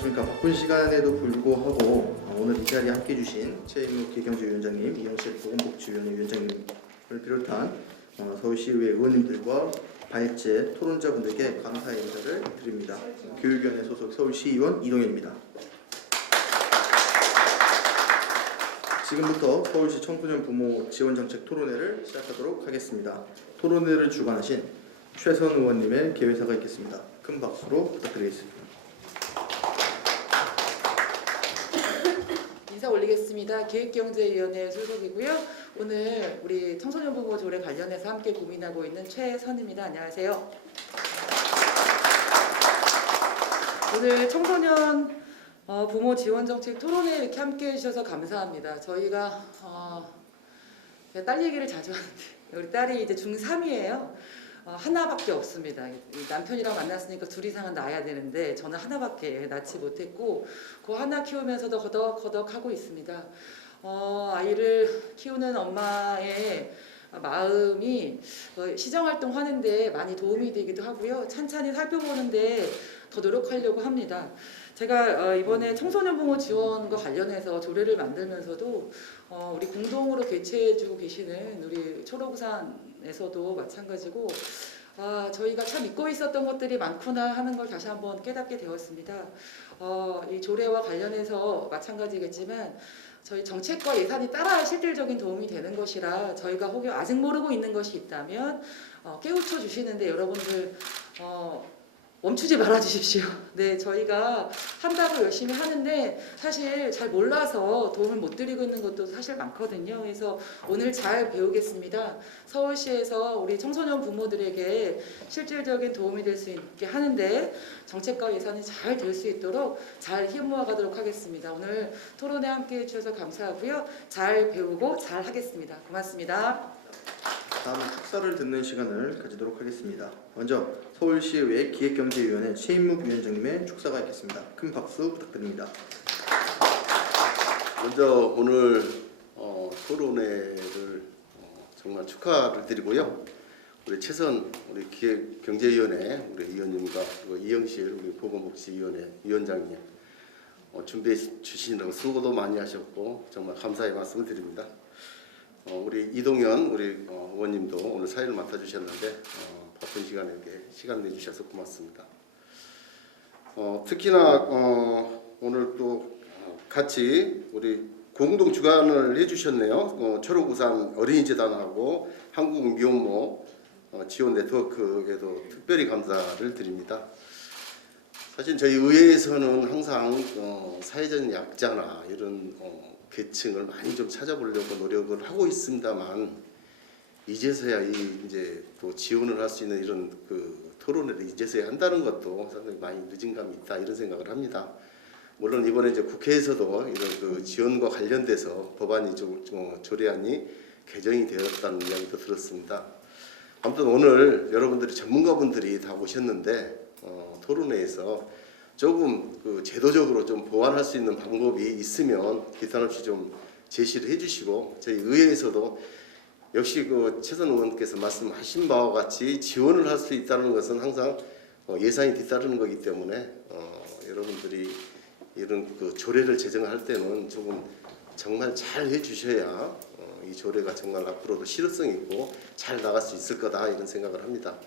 안녕하십니까. 바쁜 시간에도 불구하고 오늘 이 자리에 함께 해주신 최인묵 기획경제위원장님, 이영실 보건복지위원회 위원장님을 비롯한 서울시의회 의원님들과 반입제 토론자분들께 감사의 인사를 드립니다. 교육위원회 소속 서울시의원 이동현입니다. 지금부터 서울시 청소년 부모 지원정책 토론회를 시작하도록 하겠습니다. 토론회를 주관하신 최선 의원님의 개회사가 있겠습니다. 큰 박수로 부탁드리겠습니다. 인사 올리겠습니다. 기획경제위원회 소속이고요. 오늘 우리 청소년 부모 조례 관련해서 함께 고민하고 있는 최선입니다. 안녕하세요. 오늘 청소년 부모 지원 정책 토론회 이렇게 함께 해주셔서 감사합니다. 저희가 딸 얘기를 자주 하는데 우리 딸이 이제 중3이에요. 하나밖에 없습니다. 남편이랑 만났으니까 둘 이상은 낳아야 되는데 저는 하나밖에 낳지 못했고 그 하나 키우면서도 거덕거덕 하고 있습니다. 아이를 키우는 엄마의 마음이 시정활동 하는데 많이 도움이 되기도 하고요. 찬찬히 살펴보는데 더 노력하려고 합니다. 제가 이번에 청소년 부모 지원과 관련해서 조례를 만들면서도 우리 공동으로 개최해주고 계시는 우리 초록우산에서도 마찬가지고 저희가 참 잊고 있었던 것들이 많구나 하는 걸 다시 한번 깨닫게 되었습니다. 이 조례와 관련해서 마찬가지겠지만 저희 정책과 예산이 따라야 실질적인 도움이 되는 것이라 저희가 혹여 아직 모르고 있는 것이 있다면 깨우쳐 주시는데 여러분들 멈추지 말아 주십시오. 네, 저희가 한다고 열심히 하는데 사실 잘 몰라서 도움을 못 드리고 있는 것도 사실 많거든요. 그래서 오늘 잘 배우겠습니다. 서울시에서 우리 청소년 부모들에게 실질적인 도움이 될 수 있게 하는데 정책과 예산이 잘 될 수 있도록 잘 힘모아가도록 하겠습니다. 오늘 토론에 함께 해주셔서 감사하고요. 잘 배우고 잘 하겠습니다. 고맙습니다. 다음은 축사를 듣는 시간을 가지도록 하겠습니다. 먼저 서울시의회 기획경제위원회 최인묵 위원장님의 축사가 있겠습니다. 큰 박수 부탁드립니다. 먼저 오늘 토론회를 정말 축하를 드리고요. 우리 최선 우리 기획경제위원회 우리 위원님과 그리고 이영실 우리 보건복지위원회 위원장님 준비해 주시느라고 수고도 많이 하셨고 정말 감사의 말씀을 드립니다. 우리 이동현 우리 의원님도 오늘 사회를 맡아주셨는데 바쁜 시간에 이렇게 시간 내주셔서 고맙습니다. 특히나 오늘 또 같이 우리 공동 주관을 해주셨네요. 초록우산 어린이재단하고 한국미혼모 지원 네트워크에도 특별히 감사를 드립니다. 사실 저희 의회에서는 항상 사회적 약자나 이런 계층을 많이 좀 찾아보려고 노력을 하고 있습니다만 이제서야 이제 또 지원을 할 수 있는 이런 그 토론회를 이제서야 한다는 것도 상당히 많이 늦은 감이 있다 이런 생각을 합니다. 물론 이번에 이제 국회에서도 이런 그 지원과 관련돼서 법안이 좀 조례안이 개정이 되었다는 이야기도 들었습니다. 아무튼 오늘 여러분들이 전문가분들이 다 오셨는데 토론회에서 조금 그 제도적으로 좀 보완할 수 있는 방법이 있으면 기탄 없이 좀 제시를 해주시고 저희 의회에서도 역시 그 최선 의원께서 말씀하신 바와 같이 지원을 할 수 있다는 것은 항상 예산이 뒤따르는 거기 때문에 여러분들이 이런 그 조례를 제정할 때는 조금 정말 잘 해주셔야 이 조례가 정말 앞으로도 실효성 있고 잘 나갈 수 있을 거다 이런 생각을 합니다.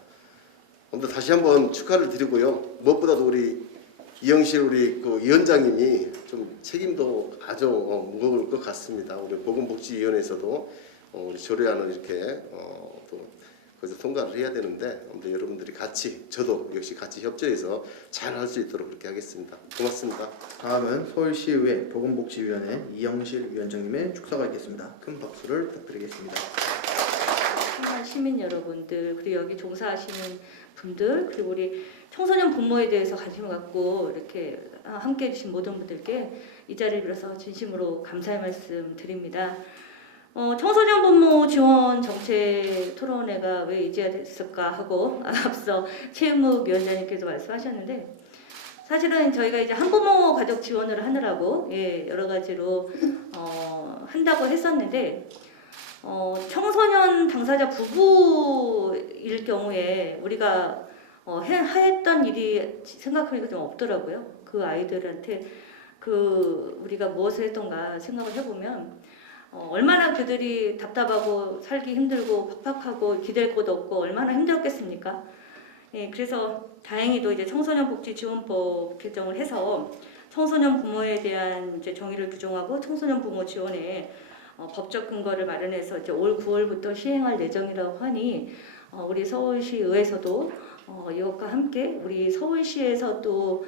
아무튼 다시 한번 축하를 드리고요. 무엇보다도 우리 이영실 우리 그 위원장님이 좀 책임도 아주 무거울 것 같습니다. 우리 보건복지위원회에서도 우리 조례안을 이렇게 또 거기서 통과를 해야 되는데 아무튼 여러분들이 같이 저도 역시 같이 협조해서 잘 할 수 있도록 그렇게 하겠습니다. 고맙습니다. 다음은 서울시의회 보건복지위원회 이영실 위원장님의 축사가 있겠습니다. 큰 박수를 부탁드리겠습니다. 청소년 시민 여러분들 그리고 여기 종사하시는 분들 그리고 우리 청소년 부모에 대해서 관심을 갖고 이렇게 함께 해주신 모든 분들께 이 자리를 빌어서 진심으로 감사의 말씀 드립니다. 청소년 부모 지원 정책 토론회가 왜 이제야 됐을까 하고 앞서 최인묵 위원장님께서 말씀하셨는데 사실은 저희가 이제 한부모 가족 지원을 하느라고 여러 가지로 한다고 했었는데 청소년 당사자 부부일 경우에 우리가 했던 일이 생각하니까 좀 없더라고요. 그 아이들한테 우리가 무엇을 했던가 생각을 해보면 얼마나 그들이 답답하고 살기 힘들고 팍팍하고 기댈 곳 없고 얼마나 힘들었겠습니까? 예, 그래서 다행히도 이제 청소년 복지 지원법 개정을 해서 청소년 부모에 대한 이제 정의를 규정하고 청소년 부모 지원에 법적 근거를 마련해서 이제 올 9월부터 시행할 예정이라고 하니 우리 서울시 의회에서도 이것과 함께 우리 서울시에서 또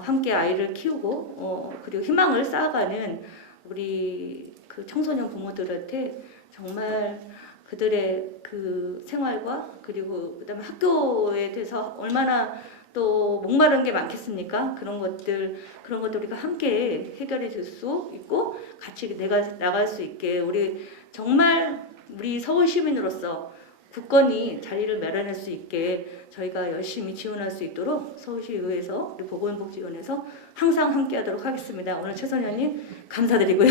함께 아이를 키우고 그리고 희망을 쌓아가는 우리 그 청소년 부모들한테 정말 그들의 그 생활과 그리고 그다음에 학교에 대해서 얼마나 또 목마른 게 많겠습니까? 그런 것들 우리가 함께 해결해 줄 수 있고 같이 나갈 수 있게 우리 정말 우리 서울 시민으로서 굳건히 자리를 마련할 수 있게 저희가 열심히 지원할 수 있도록 서울시의회에서 우리 보건복지위원회에서 항상 함께하도록 하겠습니다. 오늘 최선현님 감사드리고요.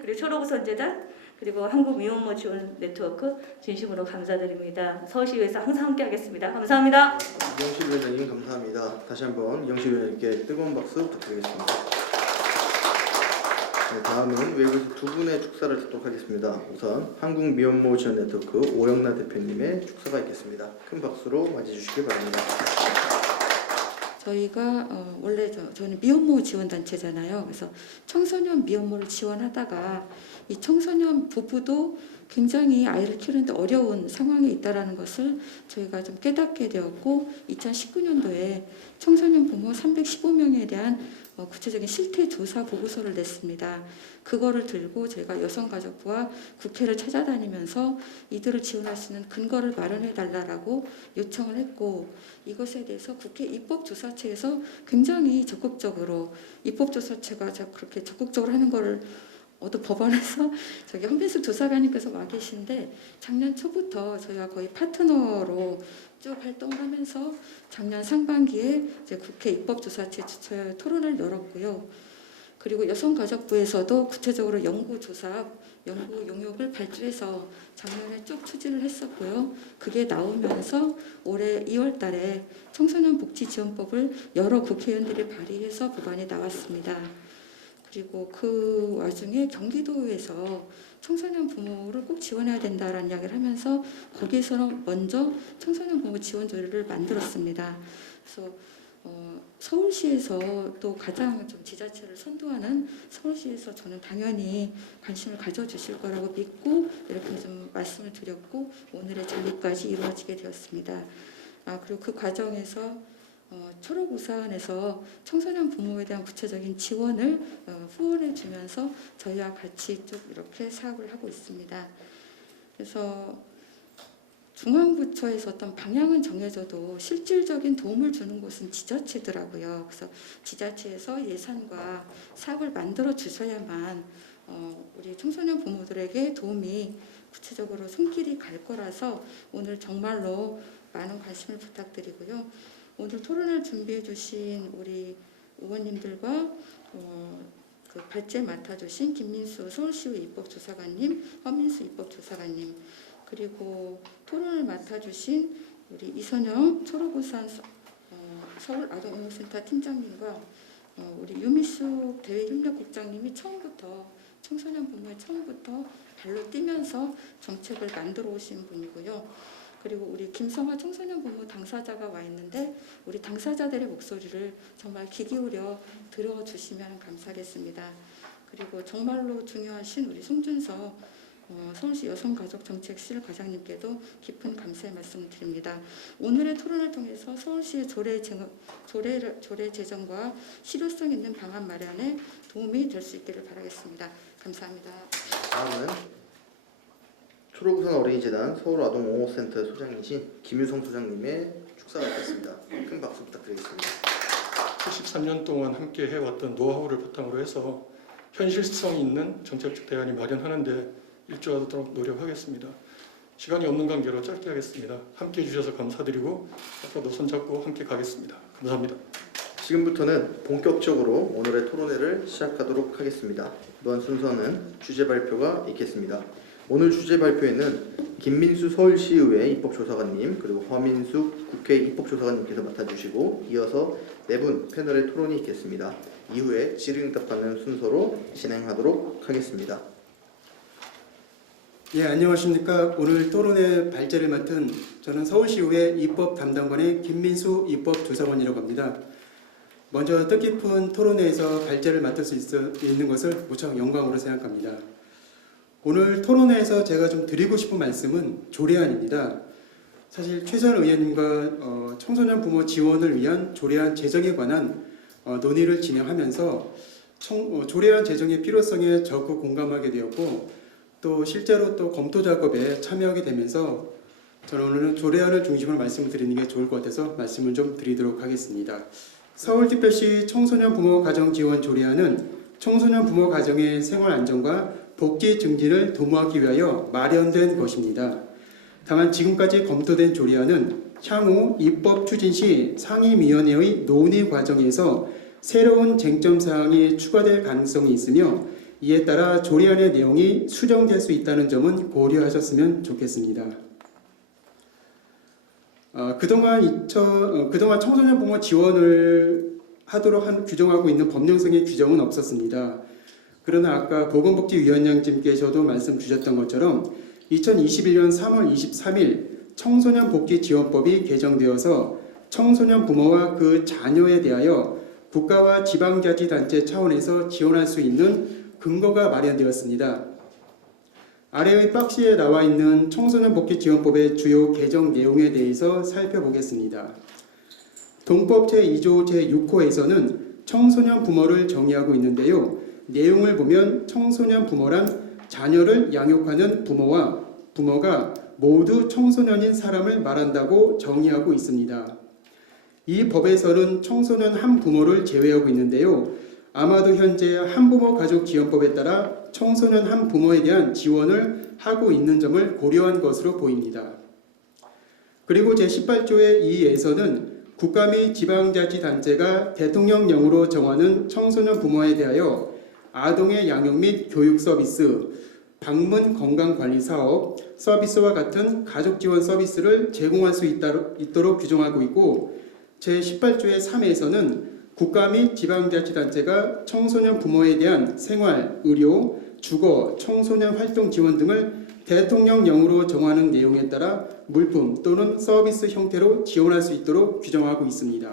그리고 초록우선재단 그리고 한국미혼모 지원 네트워크 진심으로 감사드립니다. 서울시의회에서 항상 함께하겠습니다. 감사합니다. 이영실 위원장님 감사합니다. 다시 한번 이영실 위원장님께 뜨거운 박수 부탁드리겠습니다. 네, 다음은 외국에서 두 분의 축사를 듣도록 하겠습니다. 우선 한국미혼모 지원 네트워크 오영나 대표님의 축사가 있겠습니다. 큰 박수로 맞이해 주시기 바랍니다. 저희가 원래 저는 미혼모 지원단체잖아요. 그래서 청소년 미혼모를 지원하다가 이 청소년 부부도 굉장히 아이를 키우는데 어려운 상황에 있다라는 것을 저희가 좀 깨닫게 되었고 2019년도에 청소년 부모 315명에 대한 구체적인 실태 조사 보고서를 냈습니다. 그거를 들고 저희가 여성가족부와 국회를 찾아다니면서 이들을 지원할 수 있는 근거를 마련해 달라고 요청을 했고 이것에 대해서 국회 입법조사처에서 굉장히 적극적으로 입법조사처가 그렇게 적극적으로 하는 거를 법원에서 저기 한빈숙 조사관님께서 와 계신데 작년 초부터 저희가 거의 파트너로 쭉 활동을 하면서 작년 상반기에 이제 국회 입법조사체 토론을 열었고요. 그리고 여성가족부에서도 구체적으로 연구 용역을 발주해서 작년에 쭉 추진을 했었고요. 그게 나오면서 올해 2월 달에 청소년 복지 지원법을 여러 국회의원들이 발의해서 법안이 나왔습니다. 그리고 그 와중에 경기도에서 청소년 부모를 꼭 지원해야 된다라는 이야기를 하면서 거기서 먼저 청소년 부모 지원 조례를 만들었습니다. 그래서 서울시에서 또 가장 좀 지자체를 선도하는 서울시에서 저는 당연히 관심을 가져주실 거라고 믿고 이렇게 좀 말씀을 드렸고 오늘의 자리까지 이루어지게 되었습니다. 그리고 그 과정에서 초록우산에서 청소년 부모에 대한 구체적인 지원을 후원해 주면서 저희와 같이 쭉 이렇게 사업을 하고 있습니다. 그래서 중앙부처에서 어떤 방향은 정해져도 실질적인 도움을 주는 곳은 지자체더라고요. 그래서 지자체에서 예산과 사업을 만들어 주셔야만 우리 청소년 부모들에게 도움이 구체적으로 손길이 갈 거라서 오늘 정말로 많은 관심을 부탁드리고요. 오늘 토론을 준비해 주신 우리 의원님들과 그 발제 맡아주신 김민수 서울시의 입법조사관님, 허민수 입법조사관님 그리고 토론을 맡아주신 우리 이선영 초록우산 서울아동응급센터 팀장님과 우리 유미숙 대외협력국장님이 처음부터 청소년 부모의 처음부터 발로 뛰면서 정책을 만들어 오신 분이고요. 그리고 우리 김성화 청소년 부모 당사자가 와 있는데 우리 당사자들의 목소리를 정말 귀 기울여 들어주시면 감사하겠습니다. 그리고 정말로 중요하신 우리 송준서 서울시 여성가족정책실 과장님께도 깊은 감사의 말씀을 드립니다. 오늘의 토론을 통해서 서울시의 조례 제정과 실효성 있는 방안 마련에 도움이 될 수 있기를 바라겠습니다. 감사합니다. 다음은 초록우산 어린이재단 서울아동옹호센터 소장이신 김유성 소장님의 축사가 있겠습니다. 큰 박수 부탁드리겠습니다. 73년 동안 함께 해왔던 노하우를 바탕으로 해서 현실성 있는 정책적 대안이 마련하는데 일조하도록 노력하겠습니다. 시간이 없는 관계로 짧게 하겠습니다. 함께 해주셔서 감사드리고 앞으로도 손잡고 함께 가겠습니다. 감사합니다. 지금부터는 본격적으로 오늘의 토론회를 시작하도록 하겠습니다. 이번 순서는 주제 발표가 있겠습니다. 오늘 주제 발표에는 김민수 서울시의회 입법조사관님 그리고 허민숙 국회 입법조사관님께서 맡아주시고 이어서 네 분 패널의 토론이 있겠습니다. 이후에 질의응답하는 순서로 진행하도록 하겠습니다. 예, 안녕하십니까. 오늘 토론의 발제를 맡은 저는 서울시의회 입법담당관의 김민수 입법조사관이라고 합니다. 먼저 뜻깊은 토론회에서 발제를 맡을 수 있는 것을 무척 영광으로 생각합니다. 오늘 토론회에서 제가 좀 드리고 싶은 말씀은 조례안입니다. 사실 최선 의원님과 청소년 부모 지원을 위한 조례안 제정에 관한 논의를 진행하면서 조례안 제정의 필요성에 적극 공감하게 되었고 또 실제로 또 검토 작업에 참여하게 되면서 저는 오늘은 조례안을 중심으로 말씀을 드리는 게 좋을 것 같아서 말씀을 좀 드리도록 하겠습니다. 서울특별시 청소년 부모 가정 지원 조례안은 청소년 부모 가정의 생활 안정과 복지 증진을 도모하기 위하여 마련된 것입니다. 다만 지금까지 검토된 조례안은 향후 입법 추진 시 상임위원회의 논의 과정에서 새로운 쟁점 사항이 추가될 가능성이 있으며 이에 따라 조례안의 내용이 수정될 수 있다는 점은 고려하셨으면 좋겠습니다. 그동안 청소년 부모 지원을 하도록 규정하고 있는 법령성의 규정은 없었습니다. 그러나 아까 보건복지위원장님께서도 말씀 주셨던 것처럼 2021년 3월 23일 청소년 복지 지원법이 개정되어서 청소년 부모와 그 자녀에 대하여 국가와 지방자치단체 차원에서 지원할 수 있는 근거가 마련되었습니다. 아래의 박스에 나와 있는 청소년 복지 지원법의 주요 개정 내용에 대해서 살펴보겠습니다. 동법 제2조 제6호에서는 청소년 부모를 정의하고 있는데요. 내용을 보면 청소년 부모란 자녀를 양육하는 부모가 모두 청소년인 사람을 말한다고 정의하고 있습니다. 이 법에서는 청소년 한 부모를 제외하고 있는데요. 아마도 현재 한부모 가족 지원법에 따라 청소년 한 부모에 대한 지원을 하고 있는 점을 고려한 것으로 보입니다. 그리고 제18조의 2에서는 국가 및 지방자치단체가 대통령령으로 정하는 청소년 부모에 대하여 아동의 양육 및 교육 서비스, 방문 건강관리 사업, 서비스와 같은 가족 지원 서비스를 제공할 수 있도록 규정하고 있고 제18조의 3에서는 국가 및 지방자치단체가 청소년 부모에 대한 생활, 의료, 주거, 청소년 활동 지원 등을 대통령령으로 정하는 내용에 따라 물품 또는 서비스 형태로 지원할 수 있도록 규정하고 있습니다.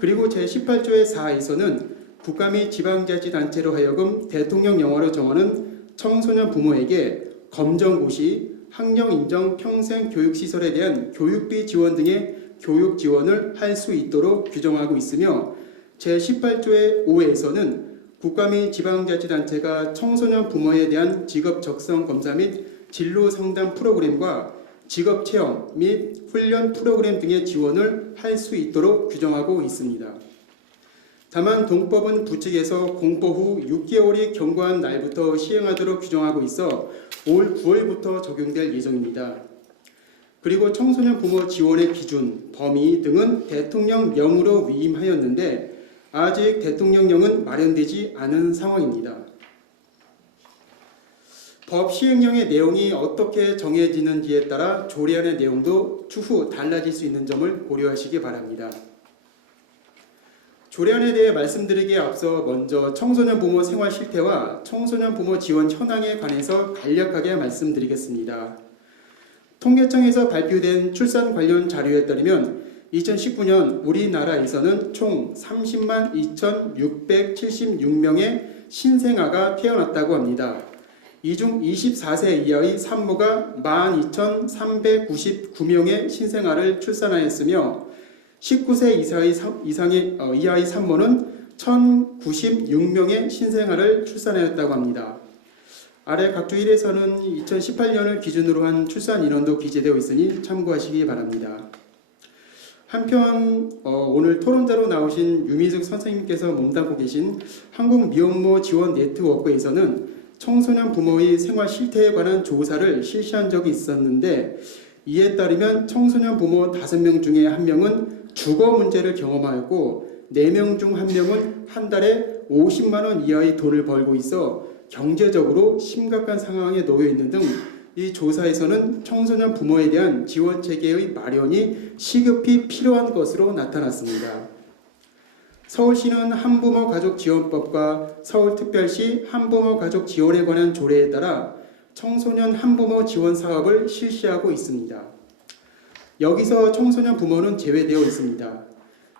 그리고 제18조의 4에서는 국가 및 지방자치단체로 하여금 대통령령으로 정하는 청소년 부모에게 검정고시, 학령인정 평생교육시설에 대한 교육비 지원 등의 교육 지원을 할 수 있도록 규정하고 있으며 제18조의 5에서는 국가 및 지방자치단체가 청소년 부모에 대한 직업 적성 검사 및 진로 상담 프로그램과 직업 체험 및 훈련 프로그램 등의 지원을 할 수 있도록 규정하고 있습니다. 다만 동법은 부칙에서 공포 후 6개월이 경과한 날부터 시행하도록 규정하고 있어 올 9월부터 적용될 예정입니다. 그리고 청소년 부모 지원의 기준, 범위 등은 대통령령으로 위임하였는데 아직 대통령령은 마련되지 않은 상황입니다. 법 시행령의 내용이 어떻게 정해지는지에 따라 조례안의 내용도 추후 달라질 수 있는 점을 고려하시기 바랍니다. 조례안에 대해 말씀드리기에 앞서 먼저 청소년 부모 생활 실태와 청소년 부모 지원 현황에 관해서 간략하게 말씀드리겠습니다. 통계청에서 발표된 출산 관련 자료에 따르면 2019년 우리나라에서는 총 30만 2,676명의 신생아가 태어났다고 합니다. 이 중 24세 이하의 산모가 12,399명의 신생아를 출산하였으며 19세 이하의 산모는 1,096명의 신생아를 출산하였다고 합니다. 아래 각주 1에서는 2018년을 기준으로 한 출산 인원도 기재되어 있으니 참고하시기 바랍니다. 한편 오늘 토론자로 나오신 유미숙 선생님께서 몸담고 계신 한국미혼모 지원 네트워크에서는 청소년 부모의 생활 실태에 관한 조사를 실시한 적이 있었는데 이에 따르면 청소년 부모 5명 중에 1명은 주거 문제를 경험하였고 4명 중 1명은 한 달에 50만 원 이하의 돈을 벌고 있어 경제적으로 심각한 상황에 놓여 있는 등 이 조사에서는 청소년 부모에 대한 지원 체계의 마련이 시급히 필요한 것으로 나타났습니다. 서울시는 한부모 가족 지원법과 서울특별시 한부모 가족 지원에 관한 조례에 따라 청소년 한부모 지원 사업을 실시하고 있습니다. 여기서 청소년 부모는 제외되어 있습니다.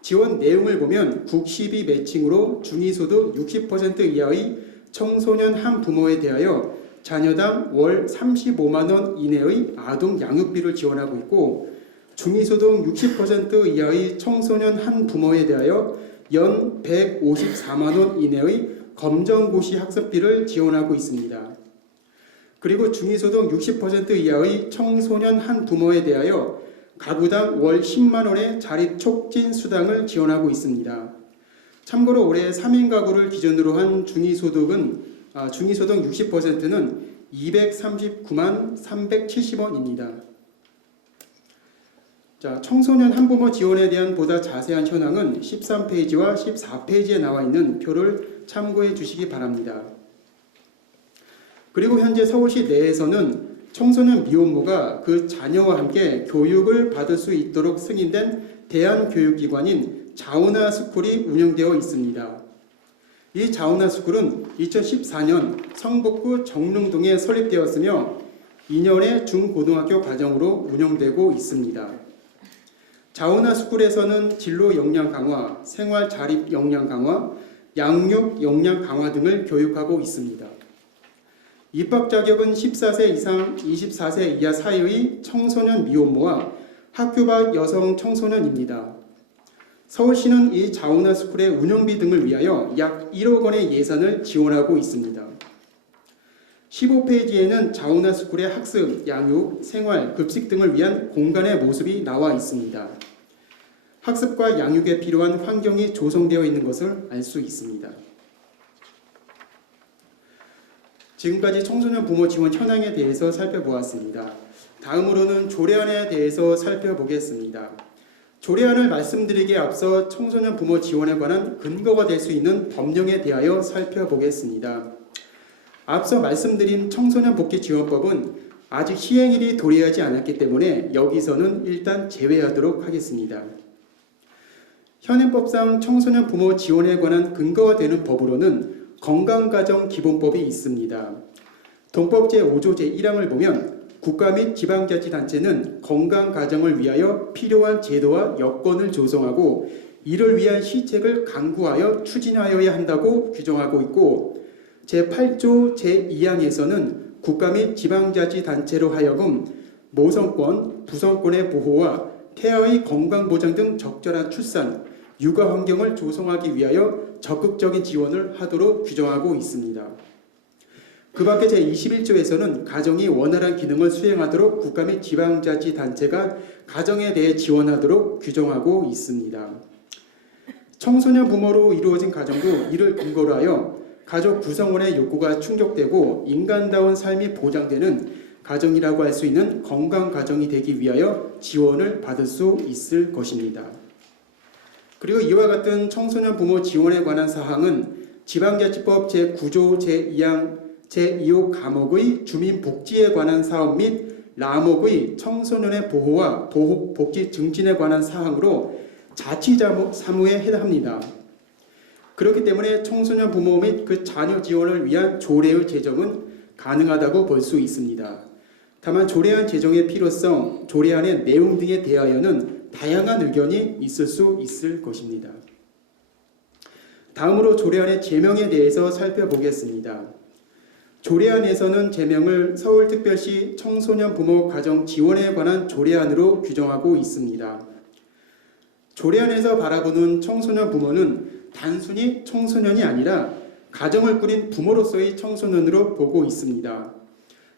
지원 내용을 보면 국12 매칭으로 중위소득 60% 이하의 청소년 한 부모에 대하여 자녀당 월 35만 원 이내의 아동 양육비를 지원하고 있고, 중위소득 60% 이하의 청소년 한 부모에 대하여 연 154만 원 이내의 검정고시 학습비를 지원하고 있습니다. 그리고 중위소득 60% 이하의 청소년 한 부모에 대하여 가구당 월 10만 원의 자립 촉진 수당을 지원하고 있습니다. 참고로 올해 3인 가구를 기준으로 한 중위소득 60%는 239만 370원입니다. 자, 청소년 한부모 지원에 대한 보다 자세한 현황은 13페이지와 14페이지에 나와 있는 표를 참고해 주시기 바랍니다. 그리고 현재 서울시 내에서는 청소년 미혼모가 그 자녀와 함께 교육을 받을 수 있도록 승인된 대안교육기관인 자오나 스쿨이 운영되어 있습니다. 이 자오나 스쿨은 2014년 성북구 정릉동에 설립되었으며 2년의 중고등학교 과정으로 운영되고 있습니다. 자오나 스쿨에서는 진로 역량 강화, 생활 자립 역량 강화, 양육 역량 강화 등을 교육하고 있습니다. 입학 자격은 14세 이상 24세 이하 사이의 청소년 미혼모와 학교 밖 여성 청소년입니다. 서울시는 이 자오나 스쿨의 운영비 등을 위하여 약 1억 원의 예산을 지원하고 있습니다. 15페이지에는 자오나 스쿨의 학습, 양육, 생활, 급식 등을 위한 공간의 모습이 나와 있습니다. 학습과 양육에 필요한 환경이 조성되어 있는 것을 알 수 있습니다. 지금까지 청소년 부모 지원 현황에 대해서 살펴보았습니다. 다음으로는 조례안에 대해서 살펴보겠습니다. 조례안을 말씀드리기에 앞서 청소년 부모 지원에 관한 근거가 될 수 있는 법령에 대하여 살펴보겠습니다. 앞서 말씀드린 청소년 복지 지원법은 아직 시행일이 도래하지 않았기 때문에 여기서는 일단 제외하도록 하겠습니다. 현행법상 청소년 부모 지원에 관한 근거가 되는 법으로는 건강가정기본법이 있습니다. 동법 제5조 제1항을 보면 국가 및 지방자치단체는 건강가정을 위하여 필요한 제도와 여건을 조성하고 이를 위한 시책을 강구하여 추진하여야 한다고 규정하고 있고, 제8조 제2항에서는 국가 및 지방자치단체로 하여금 모성권, 부성권의 보호와 태아의 건강보장 등 적절한 출산, 육아 환경을 조성하기 위하여 적극적인 지원을 하도록 규정하고 있습니다. 그 밖에 제21조에서는 가정이 원활한 기능을 수행하도록 국가 및 지방자치단체가 가정에 대해 지원하도록 규정하고 있습니다. 청소년 부모로 이루어진 가정도 이를 근거로 하여 가족 구성원의 욕구가 충족되고 인간다운 삶이 보장되는 가정이라고 할 수 있는 건강가정이 되기 위하여 지원을 받을 수 있을 것입니다. 그리고 이와 같은 청소년 부모 지원에 관한 사항은 지방자치법 제9조 제2항 제2호 가목의 주민복지에 관한 사업 및 라목의 청소년의 보호와 복지 증진에 관한 사항으로 자치사무에 해당합니다. 그렇기 때문에 청소년 부모 및 그 자녀 지원을 위한 조례의 제정은 가능하다고 볼 수 있습니다. 다만 조례안 제정의 필요성, 조례안의 내용 등에 대하여는 다양한 의견이 있을 수 있을 것입니다. 다음으로 조례안의 제명에 대해서 살펴보겠습니다. 조례안에서는 제명을 서울특별시 청소년 부모 가정 지원에 관한 조례안으로 규정하고 있습니다. 조례안에서 바라보는 청소년 부모는 단순히 청소년이 아니라 가정을 꾸린 부모로서의 청소년으로 보고 있습니다.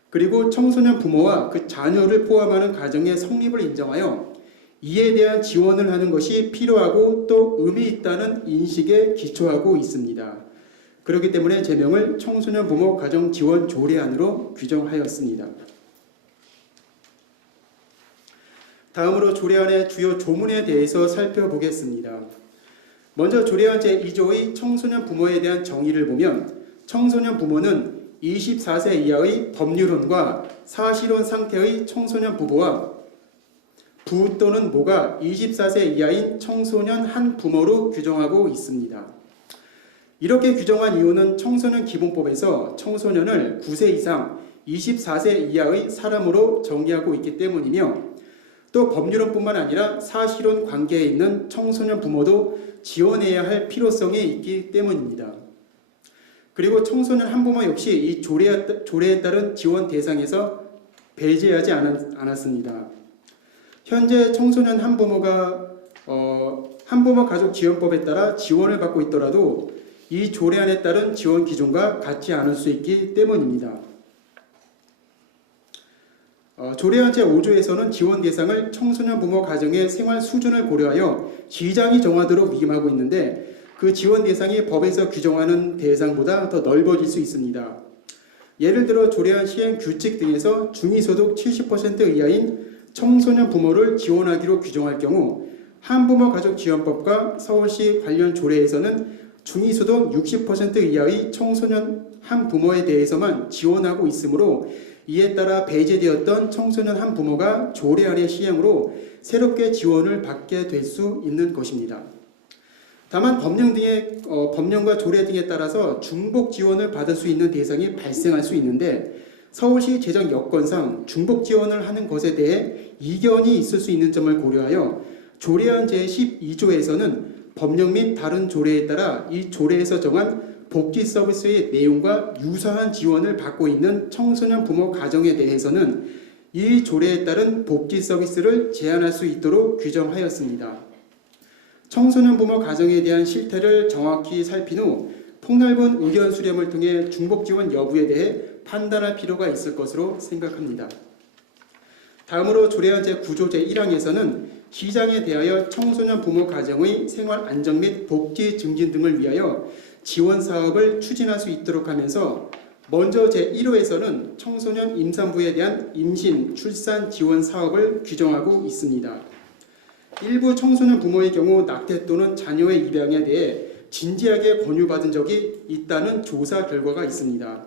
그리고 청소년 부모와 그 자녀를 포함하는 가정의 성립을 인정하여 이에 대한 지원을 하는 것이 필요하고 또 의미 있다는 인식에 기초하고 있습니다. 그렇기 때문에 제명을 청소년 부모 가정 지원 조례안으로 규정하였습니다. 다음으로 조례안의 주요 조문에 대해서 살펴보겠습니다. 먼저 조례안 제2조의 청소년 부모에 대한 정의를 보면 청소년 부모는 24세 이하의 법률혼과 사실혼 상태의 청소년 부부와 부 또는 모가 24세 이하인 청소년 한 부모로 규정하고 있습니다. 이렇게 규정한 이유는 청소년 기본법에서 청소년을 9세 이상 24세 이하의 사람으로 정의하고 있기 때문이며 또 법률혼뿐만 아니라 사실혼 관계에 있는 청소년 부모도 지원해야 할 필요성이 있기 때문입니다. 그리고 청소년 한부모 역시 이 조례에 따른 지원 대상에서 배제하지 않았습니다. 현재 청소년 한부모가 한부모 가족 지원법에 따라 지원을 받고 있더라도 이 조례안에 따른 지원 기준과 같지 않을 수 있기 때문입니다. 조례안 제5조에서는 지원 대상을 청소년 부모 가정의 생활 수준을 고려하여 시장이 정하도록 위임하고 있는데 그 지원 대상이 법에서 규정하는 대상보다 더 넓어질 수 있습니다. 예를 들어 조례안 시행 규칙 등에서 중위소득 70% 이하인 청소년 부모를 지원하기로 규정할 경우 한부모 가족 지원법과 서울시 관련 조례에서는 중위소득 60% 이하의 청소년 한 부모에 대해서만 지원하고 있으므로 이에 따라 배제되었던 청소년 한 부모가 조례안의 시행으로 새롭게 지원을 받게 될 수 있는 것입니다. 다만 법령과 조례 등에 따라서 중복 지원을 받을 수 있는 대상이 발생할 수 있는데 서울시 재정 여건상 중복 지원을 하는 것에 대해 이견이 있을 수 있는 점을 고려하여 조례안 제12조에서는 법령 및 다른 조례에 따라 이 조례에서 정한 복지 서비스의 내용과 유사한 지원을 받고 있는 청소년 부모 가정에 대해서는 이 조례에 따른 복지 서비스를 제한할 수 있도록 규정하였습니다. 청소년 부모 가정에 대한 실태를 정확히 살핀 후 폭넓은 의견 수렴을 통해 중복 지원 여부에 대해 판단할 필요가 있을 것으로 생각합니다. 다음으로 조례안 제9조 제1항에서는 시장에 대하여 청소년 부모 가정의 생활 안정 및 복지 증진 등을 위하여 지원 사업을 추진할 수 있도록 하면서 먼저 제1호에서는 청소년 임산부에 대한 임신, 출산 지원 사업을 규정하고 있습니다. 일부 청소년 부모의 경우 낙태 또는 자녀의 입양에 대해 진지하게 권유받은 적이 있다는 조사 결과가 있습니다.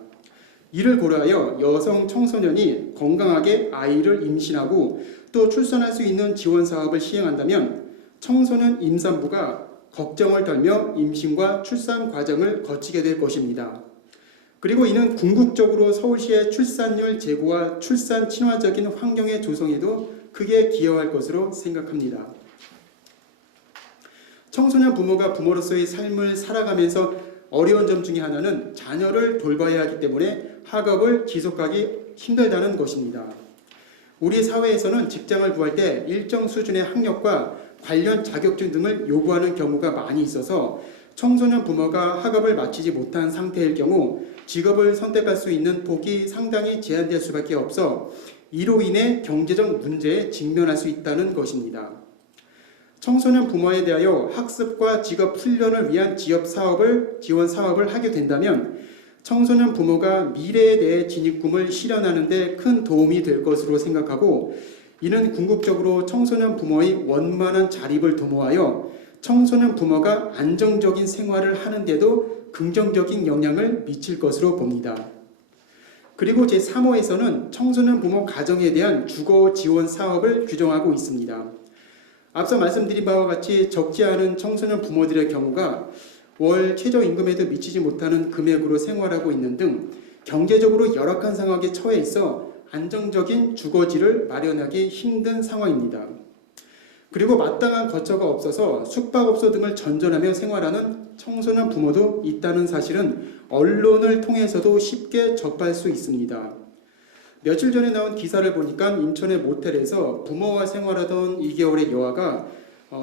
이를 고려하여 여성 청소년이 건강하게 아이를 임신하고 또 출산할 수 있는 지원 사업을 시행한다면 청소년 임산부가 걱정을 덜며 임신과 출산 과정을 거치게 될 것입니다. 그리고 이는 궁극적으로 서울시의 출산율 제고와 출산 친화적인 환경의 조성에도 크게 기여할 것으로 생각합니다. 청소년 부모가 부모로서의 삶을 살아가면서 어려운 점 중에 하나는 자녀를 돌봐야 하기 때문에 학업을 지속하기 힘들다는 것입니다. 우리 사회에서는 직장을 구할 때 일정 수준의 학력과 관련 자격증 등을 요구하는 경우가 많이 있어서 청소년 부모가 학업을 마치지 못한 상태일 경우 직업을 선택할 수 있는 폭이 상당히 제한될 수밖에 없어 이로 인해 경제적 문제에 직면할 수 있다는 것입니다. 청소년 부모에 대하여 학습과 직업 훈련을 위한 지원 사업을 하게 된다면 청소년 부모가 미래에 대해 진입 꿈을 실현하는 데 큰 도움이 될 것으로 생각하고 이는 궁극적으로 청소년 부모의 원만한 자립을 도모하여 청소년 부모가 안정적인 생활을 하는 데도 긍정적인 영향을 미칠 것으로 봅니다. 그리고 제3호에서는 청소년 부모 가정에 대한 주거 지원 사업을 규정하고 있습니다. 앞서 말씀드린 바와 같이 적지 않은 청소년 부모들의 경우가 월 최저임금에도 미치지 못하는 금액으로 생활하고 있는 등 경제적으로 열악한 상황에 처해 있어 안정적인 주거지를 마련하기 힘든 상황입니다. 그리고 마땅한 거처가 없어서 숙박업소 등을 전전하며 생활하는 청소년 부모도 있다는 사실은 언론을 통해서도 쉽게 접할 수 있습니다. 며칠 전에 나온 기사를 보니까 인천의 모텔에서 부모와 생활하던 2개월의 여아가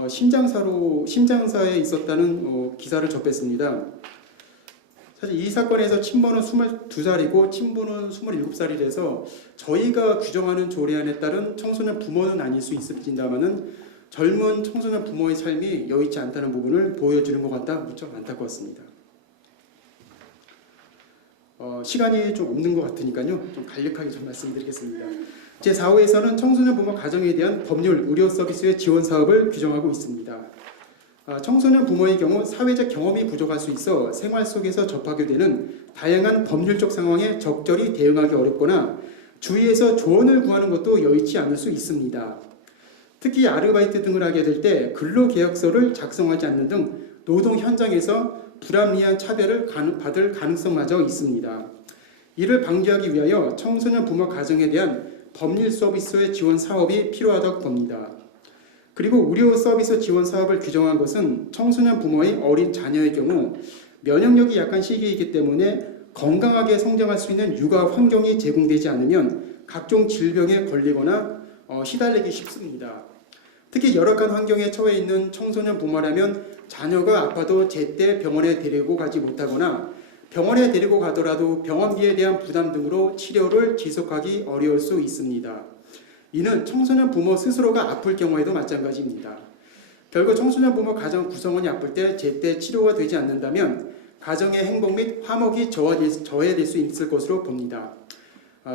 심장사에 있었다는 기사를 접했습니다. 사실 이 사건에서 친모는 22살이고 친부는 27살이라서 저희가 규정하는 조례안에 따른 청소년 부모는 아닐 수 있습니다만은 젊은 청소년 부모의 삶이 여의치 않다는 부분을 보여주는 것 같다 무척 안타까웠습니다. 시간이 좀 없는 것 같으니까요. 좀 간략하게 좀 말씀드리겠습니다. 제4호에서는 청소년 부모 가정에 대한 법률, 의료 서비스의 지원 사업을 규정하고 있습니다. 청소년 부모의 경우 사회적 경험이 부족할 수 있어 생활 속에서 접하게 되는 다양한 법률적 상황에 적절히 대응하기 어렵거나 주위에서 조언을 구하는 것도 여의치 않을 수 있습니다. 특히 아르바이트 등을 하게 될 때 근로계약서를 작성하지 않는 등 노동 현장에서 불합리한 차별을 받을 가능성마저 있습니다. 이를 방지하기 위하여 청소년 부모 가정에 대한 법률 서비스의 지원 사업이 필요하다고 봅니다. 그리고 의료 서비스 지원 사업을 규정한 것은 청소년 부모의 어린 자녀의 경우 면역력이 약한 시기이기 때문에 건강하게 성장할 수 있는 육아 환경이 제공되지 않으면 각종 질병에 걸리거나 시달리기 쉽습니다. 특히 열악한 환경에 처해 있는 청소년 부모라면 자녀가 아파도 제때 병원에 데리고 가지 못하거나 병원에 데리고 가더라도 병원비에 대한 부담 등으로 치료를 지속하기 어려울 수 있습니다. 이는 청소년 부모 스스로가 아플 경우에도 마찬가지입니다. 결국 청소년 부모 가정 구성원이 아플 때 제때 치료가 되지 않는다면 가정의 행복 및 화목이 저해될 수 있을 것으로 봅니다.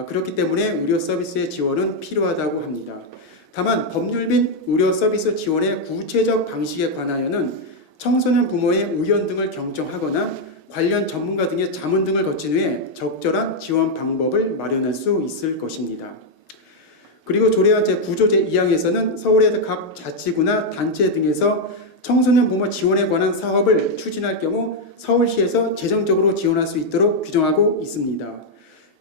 그렇기 때문에 의료 서비스의 지원은 필요하다고 합니다. 다만 법률 및 의료 서비스 지원의 구체적 방식에 관하여는 청소년 부모의 의견 등을 경청하거나 관련 전문가 등의 자문 등을 거친 후에 적절한 지원 방법을 마련할 수 있을 것입니다. 그리고 조례안 제9조 제2항에서는 서울의 각 자치구나 단체 등에서 청소년 부모 지원에 관한 사업을 추진할 경우 서울시에서 재정적으로 지원할 수 있도록 규정하고 있습니다.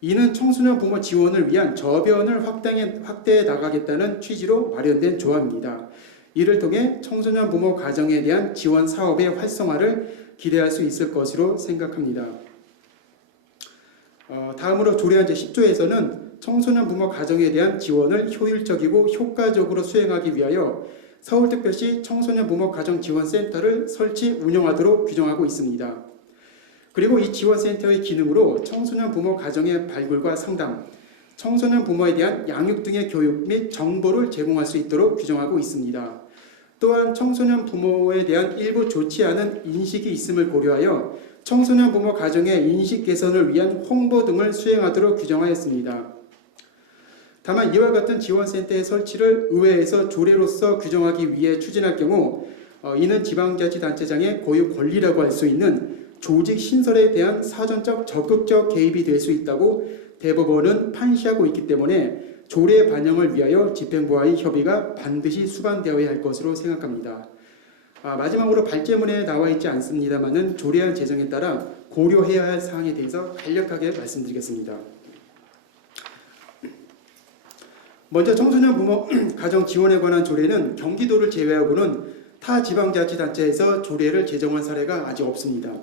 이는 청소년 부모 지원을 위한 저변을 확대해 나가겠다는 취지로 마련된 조항입니다. 이를 통해 청소년 부모 가정에 대한 지원 사업의 활성화를 기대할 수 있을 것으로 생각합니다. 다음으로 조례안 제10조에서는 청소년 부모 가정에 대한 지원을 효율적이고 효과적으로 수행하기 위하여 서울특별시 청소년 부모 가정 지원센터를 설치 운영하도록 규정하고 있습니다. 그리고 이 지원센터의 기능으로 청소년 부모 가정의 발굴과 상담, 청소년 부모에 대한 양육 등의 교육 및 정보를 제공할 수 있도록 규정하고 있습니다. 또한 청소년 부모에 대한 일부 좋지 않은 인식이 있음을 고려하여 청소년 부모 가정의 인식 개선을 위한 홍보 등을 수행하도록 규정하였습니다. 다만 이와 같은 지원센터의 설치를 의회에서 조례로서 규정하기 위해 추진할 경우 이는 지방자치단체장의 고유 권리라고 할 수 있는 조직 신설에 대한 사전적 적극적 개입이 될 수 있다고 대법원은 판시하고 있기 때문에 조례 반영을 위하여 집행부와의 협의가 반드시 수반되어야 할 것으로 생각합니다. 마지막으로 발제문에 나와 있지 않습니다만은 조례안 제정에 따라 고려해야 할 사항에 대해서 간략하게 말씀드리겠습니다. 먼저 청소년 부모 가정 지원에 관한 조례는 경기도를 제외하고는 타 지방자치단체에서 조례를 제정한 사례가 아직 없습니다.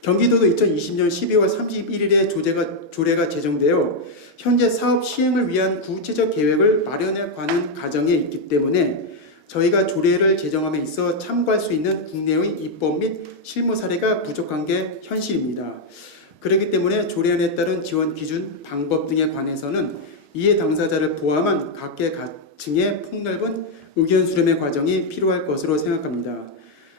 경기도도 2020년 12월 31일에 조례가 제정되어 현재 사업 시행을 위한 구체적 계획을 마련해 가는 과정에 있기 때문에 저희가 조례를 제정함에 있어 참고할 수 있는 국내의 입법 및 실무 사례가 부족한 게 현실입니다. 그렇기 때문에 조례안에 따른 지원 기준, 방법 등에 관해서는 이해 당사자를 포함한 각계각층의 폭넓은 의견 수렴의 과정이 필요할 것으로 생각합니다.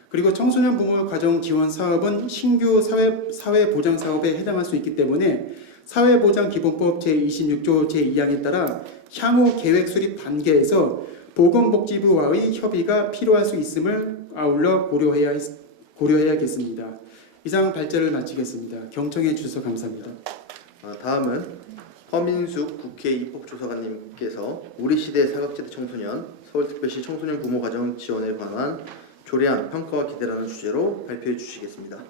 그리고 청소년 부모 가정 지원 사업은 신규 사회보장 사업에 해당할 수 있기 때문에 사회보장기본법 제26조 제2항에 따라 향후 계획 수립 단계에서 보건복지부와의 협의가 필요할 수 있음을 아울러 고려해야겠습니다. 이상 발제를 마치겠습니다. 경청해 주셔서 감사합니다. 다음은 허민숙 국회 입법조사관님께서 우리 시대 사각지대 청소년 서울특별시 청소년 부모 가정 지원에 관한 조례안 평가와 기대라는 주제로 발표해 주시겠습니다.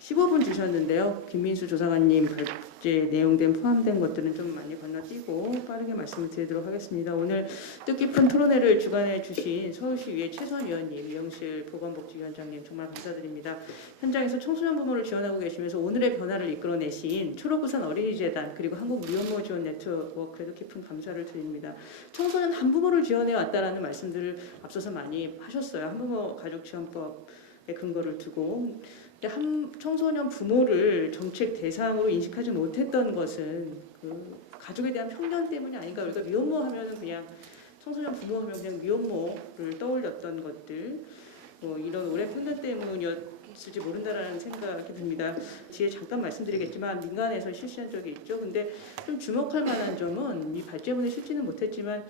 15분 주셨는데요. 김민수 조사관님 발제 내용된 포함된 것들은 좀 많이 건너뛰고 빠르게 말씀을 드리도록 하겠습니다. 오늘 뜻깊은 토론회를 주관해 주신 서울시의회 최선 위원님, 이영실 보건복지위원장님 정말 감사드립니다. 현장에서 청소년 부모를 지원하고 계시면서 오늘의 변화를 이끌어내신 초록우산 어린이재단 그리고 한국미혼모 지원 네트워크에도 깊은 감사를 드립니다. 청소년 한부모를 지원해 왔다라는 말씀들을 앞서서 많이 하셨어요. 한부모 가족지원법에 근거를 두고. 청소년 부모를 정책 대상으로 인식하지 못했던 것은 그 가족에 대한 편견 때문이 아닌가. 우리가 미혼모 하면은 그냥 청소년 부모 하면 그냥 미혼모를 떠올렸던 것들, 이런 오랜 편견 때문이었을지 모른다라는 생각이 듭니다. 뒤에 잠깐 말씀드리겠지만 민간에서 실시한 적이 있죠. 근데 좀 주목할 만한 점은 이 발제문에 실지는 못했지만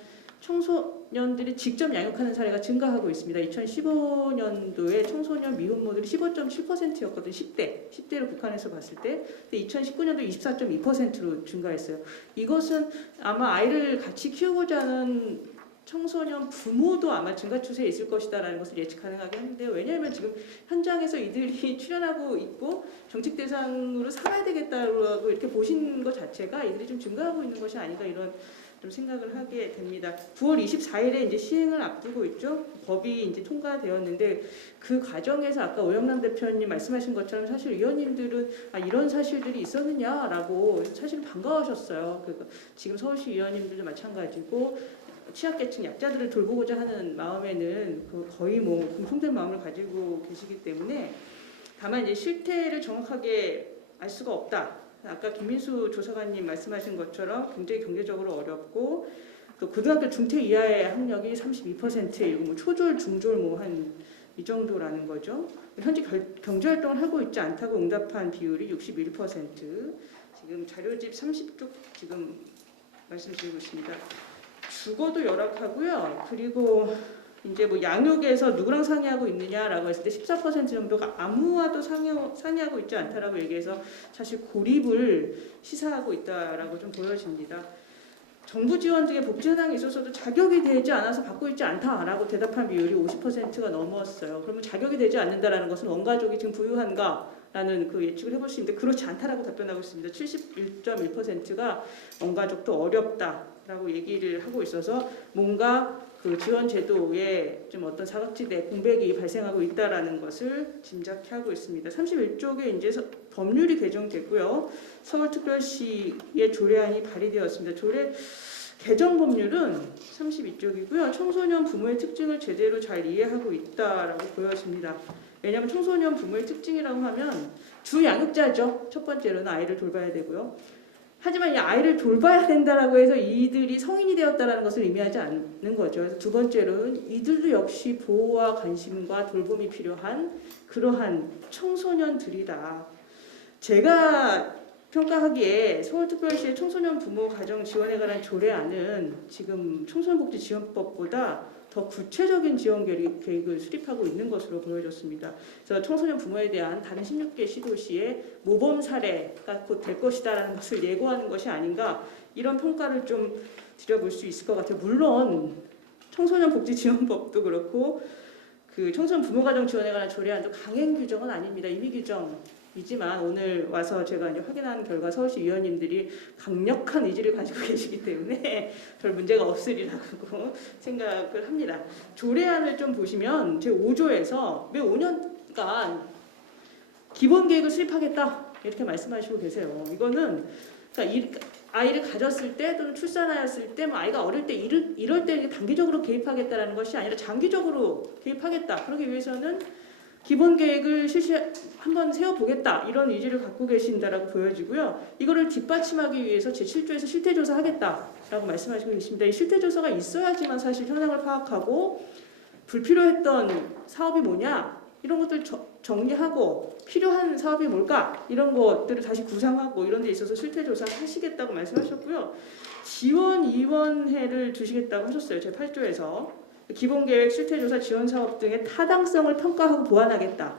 청소년들이 직접 양육하는 사례가 증가하고 있습니다. 2015년도에 청소년 미혼모들이 15.7%였거든요. 10대로 국한해서 봤을 때. 근데 2019년도 24.2%로 증가했어요. 이것은 아마 아이를 같이 키우고자 하는 청소년 부모도 아마 증가 추세에 있을 것이다라는 것을 예측 가능하게 하는데요. 왜냐하면 지금 현장에서 이들이 출연하고 있고 정책 대상으로 삼아야 되겠다고 이렇게 보신 것 자체가 이들이 좀 증가하고 있는 것이 아닌가 이런 좀 생각을 하게 됩니다. 9월 24일에 이제 시행을 앞두고 있죠. 법이 이제 통과되었는데 그 과정에서 아까 오영남 대표님 말씀하신 것처럼 사실 의원님들은 이런 사실들이 있었느냐라고 사실은 반가워하셨어요. 그러니까 지금 서울시 의원님들도 마찬가지고 취약계층 약자들을 돌보고자 하는 마음에는 거의 뭐 공통된 마음을 가지고 계시기 때문에 다만 이제 실태를 정확하게 알 수가 없다. 아까 김민수 조사관님 말씀하신 것처럼 굉장히 경제적으로 어렵고 또 고등학교 중퇴 이하의 학력이 32%에 이르고 뭐 초졸, 중졸 뭐 한 이 정도라는 거죠. 현재 경제활동을 하고 있지 않다고 응답한 비율이 61%. 지금 자료집 30쪽 지금 말씀드리고 있습니다. 주거도 열악하고요. 그리고 이제 뭐 양육에서 누구랑 상의하고 있느냐라고 했을 때 14% 정도가 아무와도 상의하고 있지 않다라고 얘기해서 사실 고립을 시사하고 있다라고 좀 보여집니다. 정부 지원 등의 복지 현황에 있어서도 자격이 되지 않아서 받고 있지 않다라고 대답한 비율이 50%가 넘었어요. 그러면 자격이 되지 않는다라는 것은 원가족이 지금 부유한가라는 그 예측을 해볼 수 있는데 그렇지 않다라고 답변하고 있습니다. 71.1%가 원가족도 어렵다라고 얘기를 하고 있어서 뭔가 그 지원 제도에 좀 어떤 사각지대 공백이 발생하고 있다라는 것을 짐작해 하고 있습니다. 31쪽에 이제 법률이 개정됐고요. 서울특별시의 조례안이 발의되었습니다. 조례 개정 법률은 32쪽이고요. 청소년 부모의 특징을 제대로 잘 이해하고 있다라고 보여집니다. 왜냐하면 청소년 부모의 특징이라고 하면 주 양육자죠. 첫 번째로는 아이를 돌봐야 되고요. 하지만 이 아이를 돌봐야 된다라고 해서 이들이 성인이 되었다라는 것을 의미하지 않는 거죠. 그래서 두 번째로는 이들도 역시 보호와 관심과 돌봄이 필요한 그러한 청소년들이다. 제가 평가하기에 서울특별시의 청소년 부모 가정 지원에 관한 조례안은 지금 청소년복지지원법보다 더 구체적인 지원 계획을 수립하고 있는 것으로 보여졌습니다. 그래서 청소년 부모에 대한 다른 16개 시도시의 모범 사례가 곧 될 것이다라는 것을 예고하는 것이 아닌가 이런 평가를 좀 드려볼 수 있을 것 같아요. 물론 청소년복지지원법도 그렇고 그 청소년 부모 가정 지원에 관한 조례안도 강행 규정은 아닙니다. 임의 규정이지만 오늘 와서 제가 이제 확인한 결과 서울시 의원님들이 강력한 의지를 가지고 계시기 때문에 별 문제가 없으리라고 생각을 합니다. 조례안을 좀 보시면 제5조에서 매 5년간 기본 계획을 수립하겠다 이렇게 말씀하시고 계세요. 이거는 그러니까 아이를 가졌을 때 또는 출산하였을 때 뭐 아이가 어릴 때 이럴 때 단기적으로 개입하겠다라는 것이 아니라 장기적으로 개입하겠다. 그러기 위해서는 기본 계획을 한번 세워보겠다 이런 의지를 갖고 계신다라고 보여지고요. 이거를 뒷받침하기 위해서 제7조에서 실태조사 하겠다라고 말씀하시고 계십니다. 이 실태조사가 있어야지만 사실 현황을 파악하고 불필요했던 사업이 뭐냐 이런 것들 정리하고 필요한 사업이 뭘까 이런 것들을 다시 구상하고 이런 데 있어서 실태조사 하시겠다고 말씀하셨고요. 지원위원회를 두시겠다고 하셨어요. 제8조에서. 기본계획, 실태조사, 지원사업 등의 타당성을 평가하고 보완하겠다.